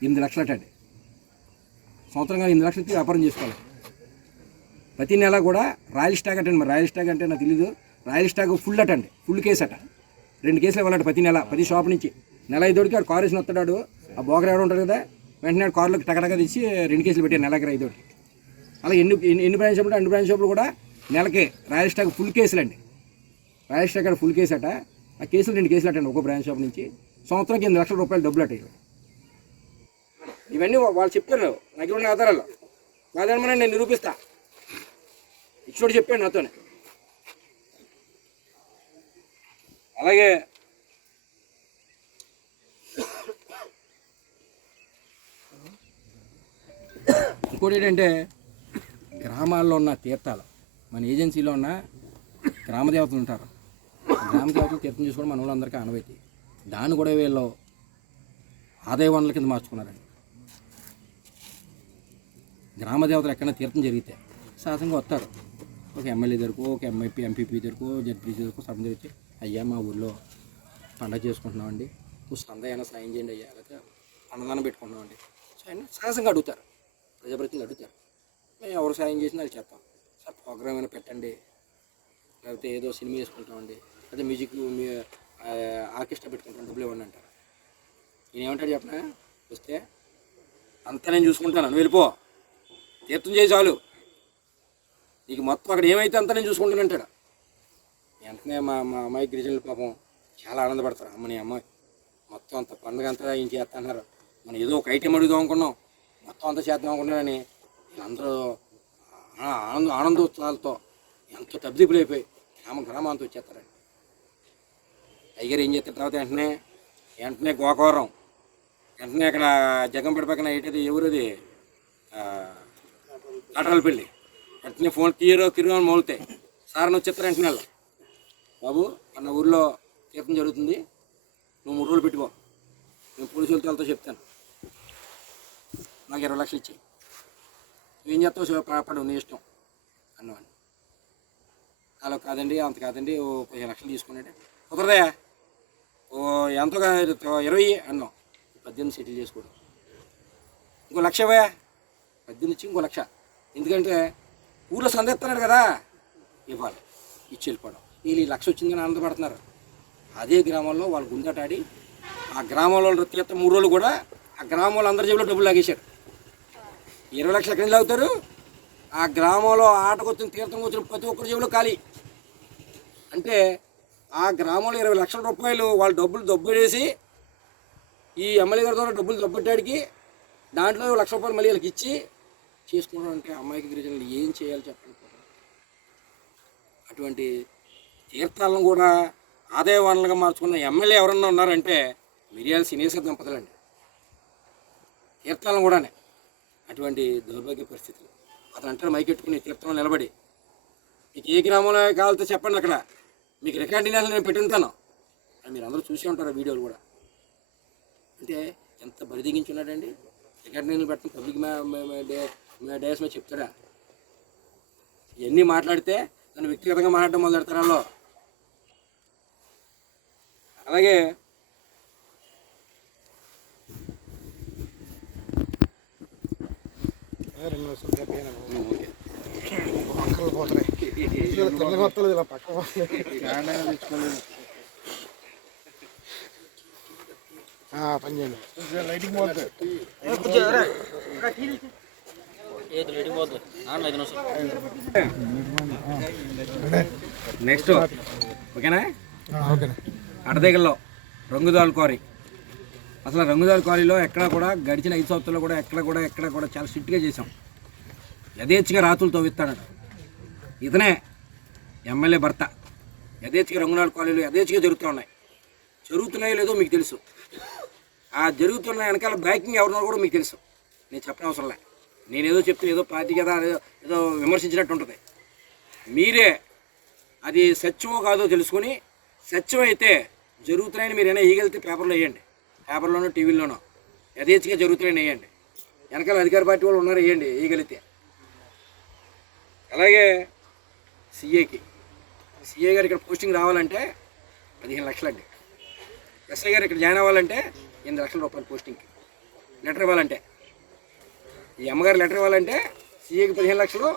8 లక్షలు అండి సంవత్సరంగా 8 లక్షలకి వ్యాపారం చేసుకోవాలి. ప్రతి నెల కూడా రాయల్ స్టాక్ అటండి మరి రాయల్ స్టాక్ అంటే నాకు తెలీదు రాయల్ స్టాక్ ఫుల్ అటండి ఫుల్ కేసు అట 2 కేసులు ఇవ్వాలంట ప్రతి నెల 10 షాప్ నుంచి నెల 5 ఆడు కారు వేసిన వస్తాడు ఆ బోకర్ ఎవడు ఉంటాడు కదా వెంటనే కారులోకి టకటగా తెచ్చి 2 కేసులు పెట్టారు నెలకి 5 అలా ఎన్ని బ్రాంచ్ షాపులు అన్ని బ్రాంచ్ షాపులు కూడా నెలకి రాయల్ స్టాక్ ఫుల్ కేసులు అండి రాయల్ స్టాక్ అక్కడ ఫుల్ కేసు అట ఆ కేసులు 2 కేసులు అటండి ఒక్కో బ్రాంచ్ షాప్ నుంచి సంవత్సరానికి 8 లక్షల రూపాయలు డబ్బులు అట ఇవన్నీ వాళ్ళు చెప్పారు దగ్గర ఉన్న ఆధారాలు కాదనమని నేను నిరూపిస్తా ఇచ్చోడు చెప్పాడు నాతోనే. అలాగే ఇంకోటి ఏంటంటే గ్రామాల్లో ఉన్న తీర్థాలు మన ఏజెన్సీలో ఉన్న గ్రామ దేవతలు ఉంటారు గ్రామ దేవతలు తీర్థం చేసుకోవడం మన వాళ్ళందరికీ ఆనవాయితీ దాన్ని కూడా వీళ్ళు ఆదాయ వనరుల కింద మార్చుకున్నారండి. గ్రామ దేవతలు ఎక్కడైనా తీర్థం జరిగితే సహజంగా వస్తారు ఒక ఎమ్మెల్యే దగ్గరకు ఒక ఎంపీపీ దగ్గరకు జడ్పీసీ దగ్గరకు సభ వచ్చి అయ్యా మా ఊళ్ళో పండగ చేసుకుంటున్నామండి సంద అయినా సాయం చేయండి అయ్యా లేకపోతే అన్నదానం పెట్టుకుంటున్నామండి సహజంగా అడుగుతారు ప్రజాప్రతినిధులు అడుగుతారు మేము ఎవరు సాయం చేసినా అది చెప్తాం సార్ ప్రోగ్రామ్ అయినా పెట్టండి లేకపోతే ఏదో సినిమా వేసుకుంటామండి అదే మ్యూజిక్ ఆర్కెస్ట్రా పెట్టుకుంటాం డబ్బులు ఇవ్వండి అంటారు నేను ఏమంటాడు చెప్పనా వస్తే అంతా నేను చూసుకుంటాను నువ్వు వెళ్ళిపో తీర్థం చేయి చాలు నీకు మొత్తం అక్కడ ఏమైతే అంతా నేను చూసుకుంటానంటాడు. వెంటనే మా అమ్మాయి గిరిజనులు పాపం చాలా ఆనందపడతారు అమ్మని అమ్మాయి మొత్తం అంత పండుగ అంతా ఏం చేస్తున్నారు మనం ఏదో ఒక ఐటెం అడుగుదాం అనుకున్నాం మొత్తం అంతా చేద్దాం అనుకున్నారని వీళ్ళందరూ ఆనందోత్సవాలతో ఎంతో తబ్దిపులు అయిపోయి గ్రామాంతా వచ్చేస్తారండి. టైగర్ ఏం చేస్తారు తర్వాత వెంటనే గోకవరం వెంటనే అక్కడ జగంపేట పక్కన ఏంటది ఎవరది కాటరాలపల్లి వెంటనే ఫోన్ తిరుగు మోలుతాయి సార్ నువ్వు చెప్తారు వెంటనే బాబు అన్న ఊళ్ళో తీర్థం జరుగుతుంది నువ్వు 3 రోజులు పెట్టుకో నేను పోలీసులతో వాళ్ళతో చెప్తాను నాకు 20 లక్షలు ఇచ్చాయి నువ్వేం చేస్తావు పడు నీ ఇష్టం అన్నవాడిని అలా కాదండి అంత కాదండి ఓ 15 లక్షలు తీసుకున్నాడే కుదరదయా ఓ ఎంతో 20 అన్నాం 18 సెటిల్ చేసుకోవడం ఇంకో 1 లక్ష ఇవ్వయా 18 ఇచ్చి ఇంకో 1 లక్ష ఎందుకంటే ఊళ్ళో సందెత్తున్నాడు కదా ఇవ్వాలి ఇచ్చి వెళ్ళిపోవడం వీళ్ళు 1 లక్ష వచ్చిందని ఆనందపడుతున్నారు. అదే గ్రామంలో వాళ్ళు గుంజాటాడి ఆ గ్రామంలో తీర్థం 3 రోజులు కూడా ఆ గ్రామంలో అందరి జేబులో డబ్బులు లాగేశారు. 20 లక్షలు ఎక్కడి నుంచి లాగుతారు ఆ గ్రామంలో ఆటకు వచ్చిన తీర్థం వచ్చిన ప్రతి ఒక్కరి జేబులో ఖాళీ అంటే ఆ గ్రామంలో 20 లక్షల రూపాయలు వాళ్ళు డబ్బులు దొబ్బేసి ఈ ఎమ్మెల్యే గారి ద్వారా డబ్బులు దొబ్బెట్టాడికి దాంట్లో 1 లక్ష రూపాయలు మళ్ళీ వాళ్ళకి ఇచ్చి చేసుకోవడం అంటే అమ్మాయికి గిరిజనులు ఏం చేయాలి చెప్పండి. అటువంటి తీర్థాలను కూడా ఆదాయ వనరులుగా మార్చుకున్న ఎమ్మెల్యే ఎవరన్నా ఉన్నారంటే మిరియాల శ్రీనివాస దంపతులండి. తీర్థాలను కూడానే అటువంటి దౌర్భాగ్య పరిస్థితులు అతను అంటారు మైకెట్టుకుని తీర్థంలో నిలబడి మీకు ఏ గ్రామంలో కావాలితే చెప్పండి అక్కడ మీకు రికార్డింగ్ నేను పెట్టుంటాను అని మీరు అందరూ చూసే ఉంటారు వీడియోలు కూడా. అంటే ఎంత బరిదిగించున్నాడండి రికార్డింగ్లు పెట్టడం పబ్లిక్ డేస్ మీద చెప్తాడా ఇవన్నీ మాట్లాడితే నన్ను వ్యక్తిగతంగా మాట్లాడడం మొదలెడతారు వాళ్ళు. అలాగే ఓకే పక్కన పోతున్నాయి తెల్లగా వస్తలేదు ఇలా పక్క తెచ్చుకోలేదు. పని చేయండి లైటింగ్ పోతుంది. నెక్స్ట్ ఓకేనా? ఓకేనా. అడదగల్లో రంగుదాల్ క్వారీ. అసలు రంగుదాల్ క్వారీలో ఎక్కడ కూడా గడిచిన 5 సంవత్సరాల్లో కూడా ఎక్కడ కూడా చాలా స్ట్రిక్ట్గా చేసాం. యథేచ్ఛగా రాతులు తవ్విస్తాడట. ఇతనే ఎమ్మెల్యే భర్త. యథేచ్ఛగా రంగుదాల్ క్వారీలో యథేచ్ఛగా జరుగుతున్నాయో లేదో మీకు తెలుసు. ఆ జరుగుతున్న వెనకాల బ్యాకింగ్ ఎవరున్నారో కూడా మీకు తెలుసు. నేను చెప్పిన అవసరం లే. నేనేదో చెప్తే ఏదో పార్టీ కదా ఏదో విమర్శించినట్టు ఉంటుంది. మీరే అది సత్యమో కాదో తెలుసుకొని సత్యమైతే జరుగుతున్నాయని మీరు ఏమైనా ఈగలితే పేపర్లో వేయండి, పేపర్లోనో టీవీలోనో యథేచ్ఛగా జరుగుతున్నాయని వేయండి. వెనకాల అధికార పార్టీ వాళ్ళు ఉన్నారు వేయండి ఈగలితే. అలాగే సిఏ గారు ఇక్కడ పోస్టింగ్ రావాలంటే 15 లక్షలండి. ఎస్ఐ గారు ఇక్కడ జాయిన్ అవ్వాలంటే 8 లక్షల రూపాయలు పోస్టింగ్కి. లెటర్ ఇవ్వాలంటే ఈ అమ్మగారు లెటర్ ఇవ్వాలంటే సిఏకి 15 లక్షలు,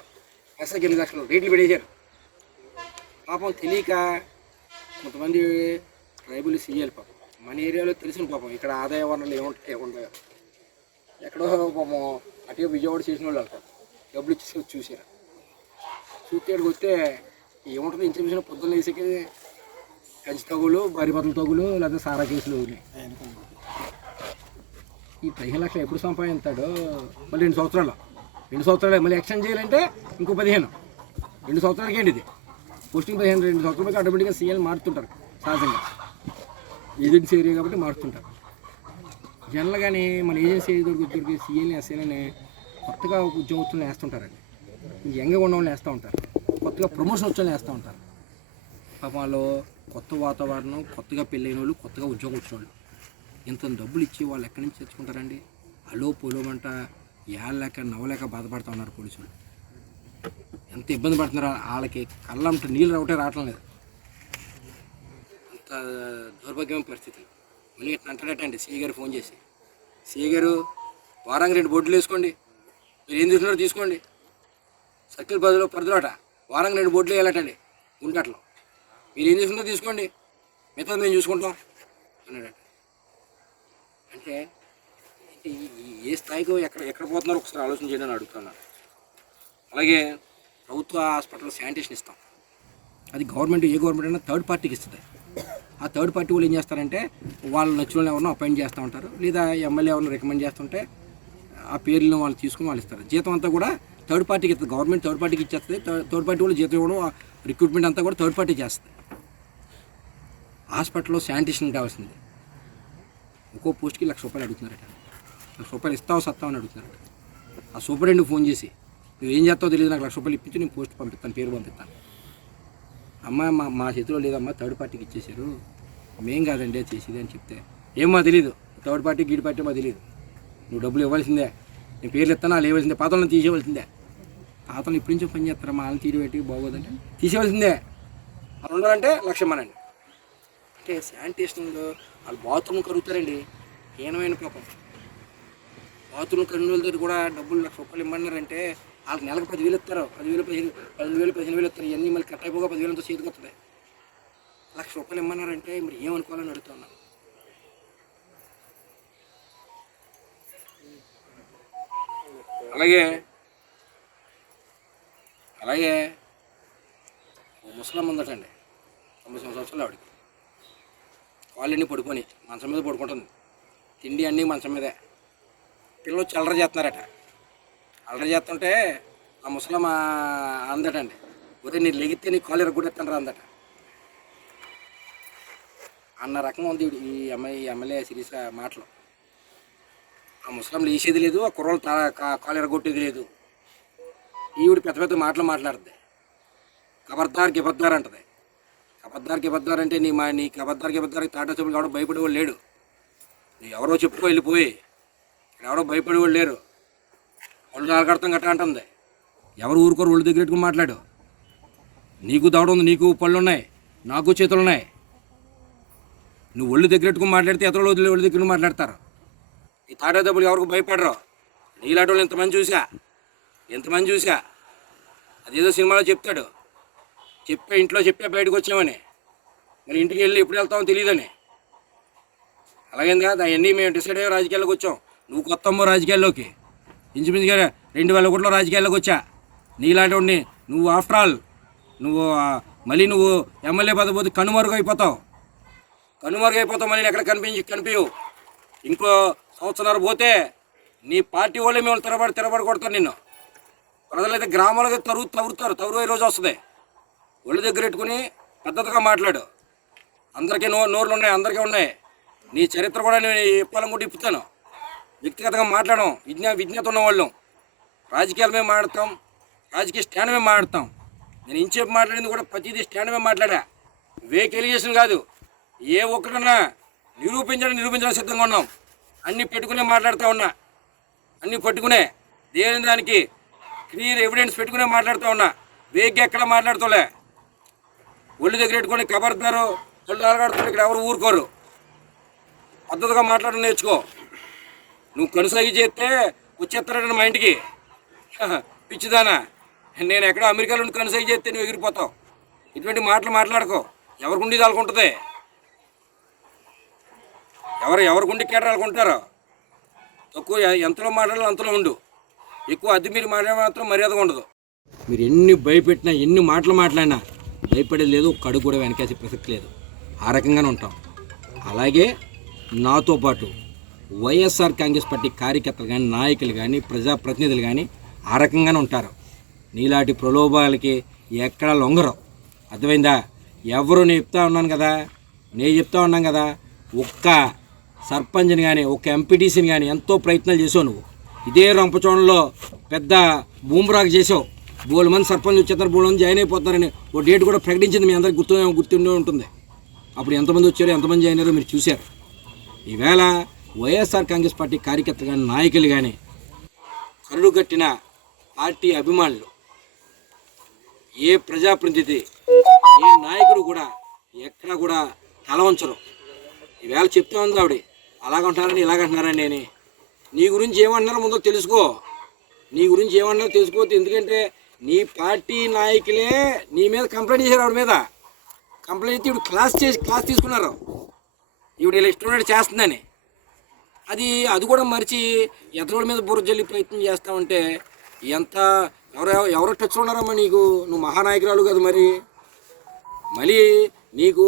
ఎస్ఐకి 8 లక్షలు రేట్లు పెట్టేశారు. పాపం తెలియక కొంతమంది ట్రైబుల్ సీఏలు పాపం మన ఏరియాలో తెలిసిన పాపం ఇక్కడ ఆదాయ వనరులు ఏముంటాయో ఎక్కడో పాపం అటుగా విజయవాడ చేసిన వాళ్ళు వెళ్తారు. డబ్బులు ఇచ్చేసి చూసారు. చూస్తే ఇక్కడికి వస్తే ఏముంటుంది ఇంచుమించిన పొద్దున్న వేసేకి కంచి తగులు, భారీ బట్టల తగులు, లేదా సారా కేసులు ఉన్నాయి. ఈ 15 లక్షలు ఎప్పుడు సంపాదిస్తాడో మళ్ళీ 2 సంవత్సరాలు మళ్ళీ ఎక్స్టెండ్ చేయాలంటే ఇంకో 15. 2 సంవత్సరాలకి ఏంటి ఇది పోస్టింగ్ 15. 2 సంవత్సరాలకి ఆటోమేటిక్గా సీఎల్ మారుతుంటారు సహజంగా. ఏజెన్సీ ఏరియా కాబట్టి మారుతుంటారు. జనరల్గానే మన ఏజెన్సీ దొరికి సీఎల్ని ఎస్ఏలని కొత్తగా ఉద్యోగస్తులను వేస్తుంటారండి. యంగ్గా ఉన్న వాళ్ళని వేస్తూ ఉంటారు. కొత్తగా ప్రమోషన్ వచ్చేవాళ్ళని వేస్తూ ఉంటారు. పాపం వాళ్ళు కొత్త వాతావరణం, కొత్తగా పెళ్ళైన వాళ్ళు, కొత్తగా ఉద్యోగం వచ్చిన వాళ్ళు ఇంత డబ్బులు ఇచ్చి వాళ్ళు ఎక్కడి నుంచి తెచ్చుకుంటారండి? అలో పొలోమంట ఏళ్ళలేక నవ్వలేక బాధపడుతూ ఉన్నారు పోలీసులు. ఎంత ఇబ్బంది పడుతున్నారు వాళ్ళకి. కళ్ళంట నీళ్ళు రావటం లేదు. అంత దౌర్భాగ్యమైన పరిస్థితులు. మళ్ళీ ఇట్లా అంటాడటండి సిఏ గారు ఫోన్ చేసి, సిఏ గారు వారానికి 2 బోర్డులు వేసుకోండి, మీరు ఏం తీసుకున్నారో తీసుకోండి. సర్కిల్ పరిధిలోట వారానికి 2 బోర్డులు వేయాలటండి గుంటట్లో. మీరు ఏం తీసుకున్నారో తీసుకోండి, మిగతా మేము చూసుకుంటాం అన్నాడట. అంటే ఏ స్థాయికి ఎక్కడ పోతున్నారో ఒకసారి ఆలోచన చేయడానికి అడుగుతున్నాను. అలాగే ప్రభుత్వ హాస్పిటల్ శానిటేషన్ ఇస్తాం. అది గవర్నమెంట్, ఏ గవర్నమెంట్ అయినా థర్డ్ పార్టీకి ఇస్తుంది. ఆ థర్డ్ పార్టీ వాళ్ళు ఏం చేస్తారంటే వాళ్ళు నచ్చిన వాళ్ళు ఎవరినో అపాయింట్ చేస్తూ ఉంటారు, లేదా ఎమ్మెల్యే ఎవరిని రికమెండ్ చేస్తుంటే ఆ పేర్లను వాళ్ళు తీసుకుని వాళ్ళు ఇస్తారు. జీతం అంతా కూడా థర్డ్ పార్టీకి ఇస్తుంది. గవర్నమెంట్ థర్డ్ పార్టీకి ఇచ్చేస్తుంది. థర్డ్ పార్టీ వాళ్ళు జీతం ఇవ్వడం, రిక్రూట్మెంట్ అంతా కూడా థర్డ్ పార్టీ చేస్తుంది. హాస్పిటల్లో శానిటేషన్ కావాల్సింది. ఒక్కో పోస్ట్కి 1,00,000 రూపాయలు అడుగుతున్నారట. 1,00,000 రూపాయలు ఇస్తావు సత్తావు అని అడుగుతున్నారట. ఆ సూపరింటెండెంట్కి ఫోన్ చేసి నువ్వు ఏం చేస్తావో తెలియదు, నాకు 1,00,000 రూపాయలు ఇప్పించి నేను పోస్ట్ పంపిస్తాను, పేరు పంపిస్తాను. అమ్మ మా చేతిలో లేదమ్మా, థర్డ్ పార్టీకి ఇచ్చేసారు, మేం కాదండి చేసేది అని చెప్తే ఏమో తెలీదు. థర్డ్ పార్టీ గీడి పార్టీ మాకు తెలియదు. నువ్వు డబ్బులు ఇవ్వాల్సిందే, నేను పేర్లు ఇస్తాను, వాళ్ళు ఇవ్వాల్సిందే, పాతలను తీసేయవలసిందే. పాతలు ఇప్పటి నుంచో పని చేస్తారా, మా వాళ్ళని తీరు పెట్టి బాగోదంటే తీసేయవలసిందే. వాళ్ళు ఉండాలంటే 1,00,000 ఇమ్మనండి. అంటే శానిటేషన్లో వాళ్ళు బాత్రూమ్ కరుగుతారండి. హీనమైన పాపం. బాత్రూమ్ కరిగిన వాళ్ళ దగ్గర కూడా డబ్బులు 1,00,000 రూపాయలు ఇమ్మన్నారంటే వాళ్ళకి నెలకు 10,000 ఇస్తారు. 10,000, 15,000 ఇస్తారు. ఇవన్నీ మళ్ళీ కట్ అయిపోగా 10,000తో చేతికి వస్తుంది. 1,00,000 రూపాయలు ఇమ్మన్నారంటే మరి ఏమనుకోవాలని అడుగుతున్నాను. అలాగే ముసలమ్మ ఉందటండి, 90 సంవత్సరాలు ఆవిడకి. వాళ్ళన్నీ పడుకొని మంచం మీద పడుకుంటుంది. తిండి అన్నీ మంచం మీదే. పిల్లలు వచ్చి అల్లరి చేస్తున్నారట. అల్లరి చేస్తుంటే ఆ ముసలమ్మ అందటండి, ఒరే నేను లెగితే నీ కాలు ఎరగొట్టేస్తాను రా అందట. అన్న రకం ఉంది ఈ ఎమ్మెల్యే సిరీస్ మాటలు. ఆ ముసలం లేచేది లేదు, ఆ కుర్రోళ్ళు కాలు ఎరగొట్టేది లేదు. ఈవిడ పెద్ద పెద్ద మాటలు మాట్లాడుతుంది. కబర్దార్కి ఇబద్దార్ అంటది. కబద్దార్కి ఇబద్దార్ అంటే నీ కబద్దార్కి ఇబద్దార్కి తాటా చెప్పులు ఎవడో భయపడేవాడు లేడు. నువ్వు ఎవరో చెప్పుకో వెళ్ళిపోయి, ఎవరో భయపడేవాళ్ళు లేరు. ఒళ్ళు నాలుగడతాం గట్ట అంటుంది. ఎవరు ఊరుకోరు, ఒళ్ళు దగ్గర పెట్టుకుని మాట్లాడు. నీకు దవడ ఉంది, నీకు పళ్ళు ఉన్నాయి, నాకు చేతులు ఉన్నాయి. నువ్వు ఒళ్ళు దగ్గర పెట్టుకుని మాట్లాడితే ఎతరులు ఒళ్ళు దగ్గర మాట్లాడతారు. ఈ తాటా దెబ్బలు ఎవరికి భయపడరు. నీలాంటి వాళ్ళు ఎంతమంది చూసా. అదేదో సినిమాలో చెప్తాడు, ఇంట్లో చెప్పే బయటకు వచ్చామని, మరి ఇంటికి వెళ్ళి ఎప్పుడు వెళ్తామో తెలియదని. అలాగేంది కదా, అవన్నీ మేము డిసైడ్ అయ్యే రాజకీయాల్లోకి వచ్చాం. నువ్వు కొత్తమ్మో రాజకీయాల్లోకి, ఇంచుమించుగా 2001లో రాజకీయాల్లోకి వచ్చా. నీలాంటి వాడిని నువ్వు ఆఫ్టర్ ఆల్ మళ్ళీ నువ్వు ఎమ్మెల్యే పదవి పోతే కనుమరుగైపోతావు. మళ్ళీ ఎక్కడ కనిపించవు. ఇంకో సంవత్సరాలు పోతే నీ పార్టీ వాళ్ళే మేము తిరబడి కొడతారు నిన్ను. ప్రజలైతే గ్రామాలకి తరువు ఈ రోజు వస్తుంది. ఒళ్ళు దగ్గర పెట్టుకుని పద్ధతిగా మాట్లాడు. అందరికీ నోర్లు ఉన్నాయి, అందరికీ ఉన్నాయి. నీ చరిత్ర కూడా నేను ఇప్పాలనుకుంటే ఇప్పుతాను. వ్యక్తిగతంగా మాట్లాడడం విజ్ఞత ఉన్నవాళ్ళం. రాజకీయాల మీద మాట్లాడతాం, రాజకీయ స్టాండ్ మీద మాట్లాడతాం. నేను ఇంచేపు మాట్లాడింది కూడా ప్రతిదీ స్టాండ్ మీద మాట్లాడా. వేక్ ఎలిగేషన్ కాదు. ఏ ఒక్కడన్నా నిరూపించడం సిద్ధంగా ఉన్నాం. అన్నీ పెట్టుకునే మాట్లాడుతూ ఉన్నా. అన్నీ పట్టుకునే దేని దానికి క్లియర్ ఎవిడెన్స్ పెట్టుకునే మాట్లాడుతూ ఉన్నా. వేగ్గా ఎక్కడ మాట్లాడుతోలే. ఒళ్ళు దగ్గర పెట్టుకొని కబర్దారు ఒళ్ళు ఆలగాడుతుంటే ఇక్కడ ఎవరు ఊరుకోరు. పద్ధతిగా మాట్లాడడం నేర్చుకో. నువ్వు కొనసాగి చేస్తే వచ్చేస్తారంటే మా ఇంటికి పిచ్చిదానా. నేను ఎక్కడ అమెరికాలో ఉండి కొనసాగి చేస్తే నువ్వు ఎగిరిపోతావు. ఇటువంటి మాటలు మాట్లాడుకో. ఎవరికి ఉండి వాళ్ళకుంటుంది. ఎవరికి ఉండి కేటాలనుకుంటారో. తక్కువ ఎంతలో మాట్లాడాలో అంతలో ఉండు. ఎక్కువ అద్దె మీరు మాట్లాడే మాత్రం మర్యాదగా ఉండదు. మీరు ఎన్ని భయపెట్టినా, ఎన్ని మాటలు మాట్లాడినా భయపడేది లేదు. ఒక అడుగు కూడా వెనకేసే ప్రసక్తి లేదు. ఆ రకంగానే ఉంటాం. అలాగే నాతో పాటు వైఎస్ఆర్ కాంగ్రెస్ పార్టీ కార్యకర్తలు కానీ, నాయకులు కానీ, ప్రజాప్రతినిధులు కానీ ఆ రకంగానే ఉంటారు. నీలాంటి ప్రలోభాలకి ఎక్కడ లొంగరు. అర్థమైందా? ఎవరు నేను చెప్తా ఉన్నాను కదా, ఒక్క సర్పంచ్ని కానీ, ఒక్క ఎంపీటీసీని కానీ ఎంతో ప్రయత్నాలు చేసావు నువ్వు. ఇదే రంపచోడలో పెద్ద బూమ్రాగ్ చేసావు. బోలు మంది సర్పంచ్ వచ్చేస్తారు, బోలు మంది జాయిన్ అయిపోతున్నారని ఓ డేట్ కూడా ప్రకటించింది. మీ అందరికి గుర్తుండే ఉంటుంది. అప్పుడు ఎంతమంది వచ్చారో, ఎంతమంది జాయిన్ అయ్యారో మీరు చూశారు. ఈవేళ వైఎస్ఆర్ కాంగ్రెస్ పార్టీ కార్యకర్తలు కానీ, నాయకులు కానీ, కరుడు కట్టిన పార్టీ అభిమానులు, ఏ ప్రజాప్రతినిధి, ఏ నాయకుడు కూడా ఎక్కడ కూడా తల వంచరు. ఈవేళ చెప్తా ఉంది ఆవిడ, అలాగంటున్నారని ఇలాగంటున్నారని. నేను నీ గురించి ఏమంటున్నారో ముందు తెలుసుకో. తెలుసుకోవద్దు. ఎందుకంటే నీ పార్టీ నాయకులే నీ మీద కంప్లైంట్ చేశారు. ఆవిడ మీద కంప్లైంట్ ఇచ్చి ఇప్పుడు క్లాస్ తీసుకున్నారు. ఈవిడ ఇలా ఇష్టం చేస్తుందని. అది కూడా మరిచి ఎతరోడి మీద బుర్ర జల్లి ప్రయత్నం చేస్తామంటే ఎవరో టచ్లో ఉన్నారమ్మా నీకు. నువ్వు మహానాయకురాలు కదా. మళ్ళీ నీకు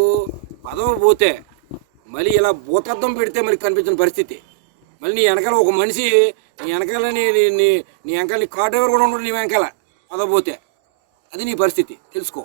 పదవి పోతే మళ్ళీ ఇలా భూతద్దం పెడితే మరి కనిపించిన పరిస్థితి. మళ్ళీ నీ వెనకాల ఒక మనిషి, నీ వెనకాల నీ వెనకాల నీ కార్ డ్రైవర్ కూడా ఉండడు నీ వెనకాల పదవి పోతే. అది నీ పరిస్థితి తెలుసుకో.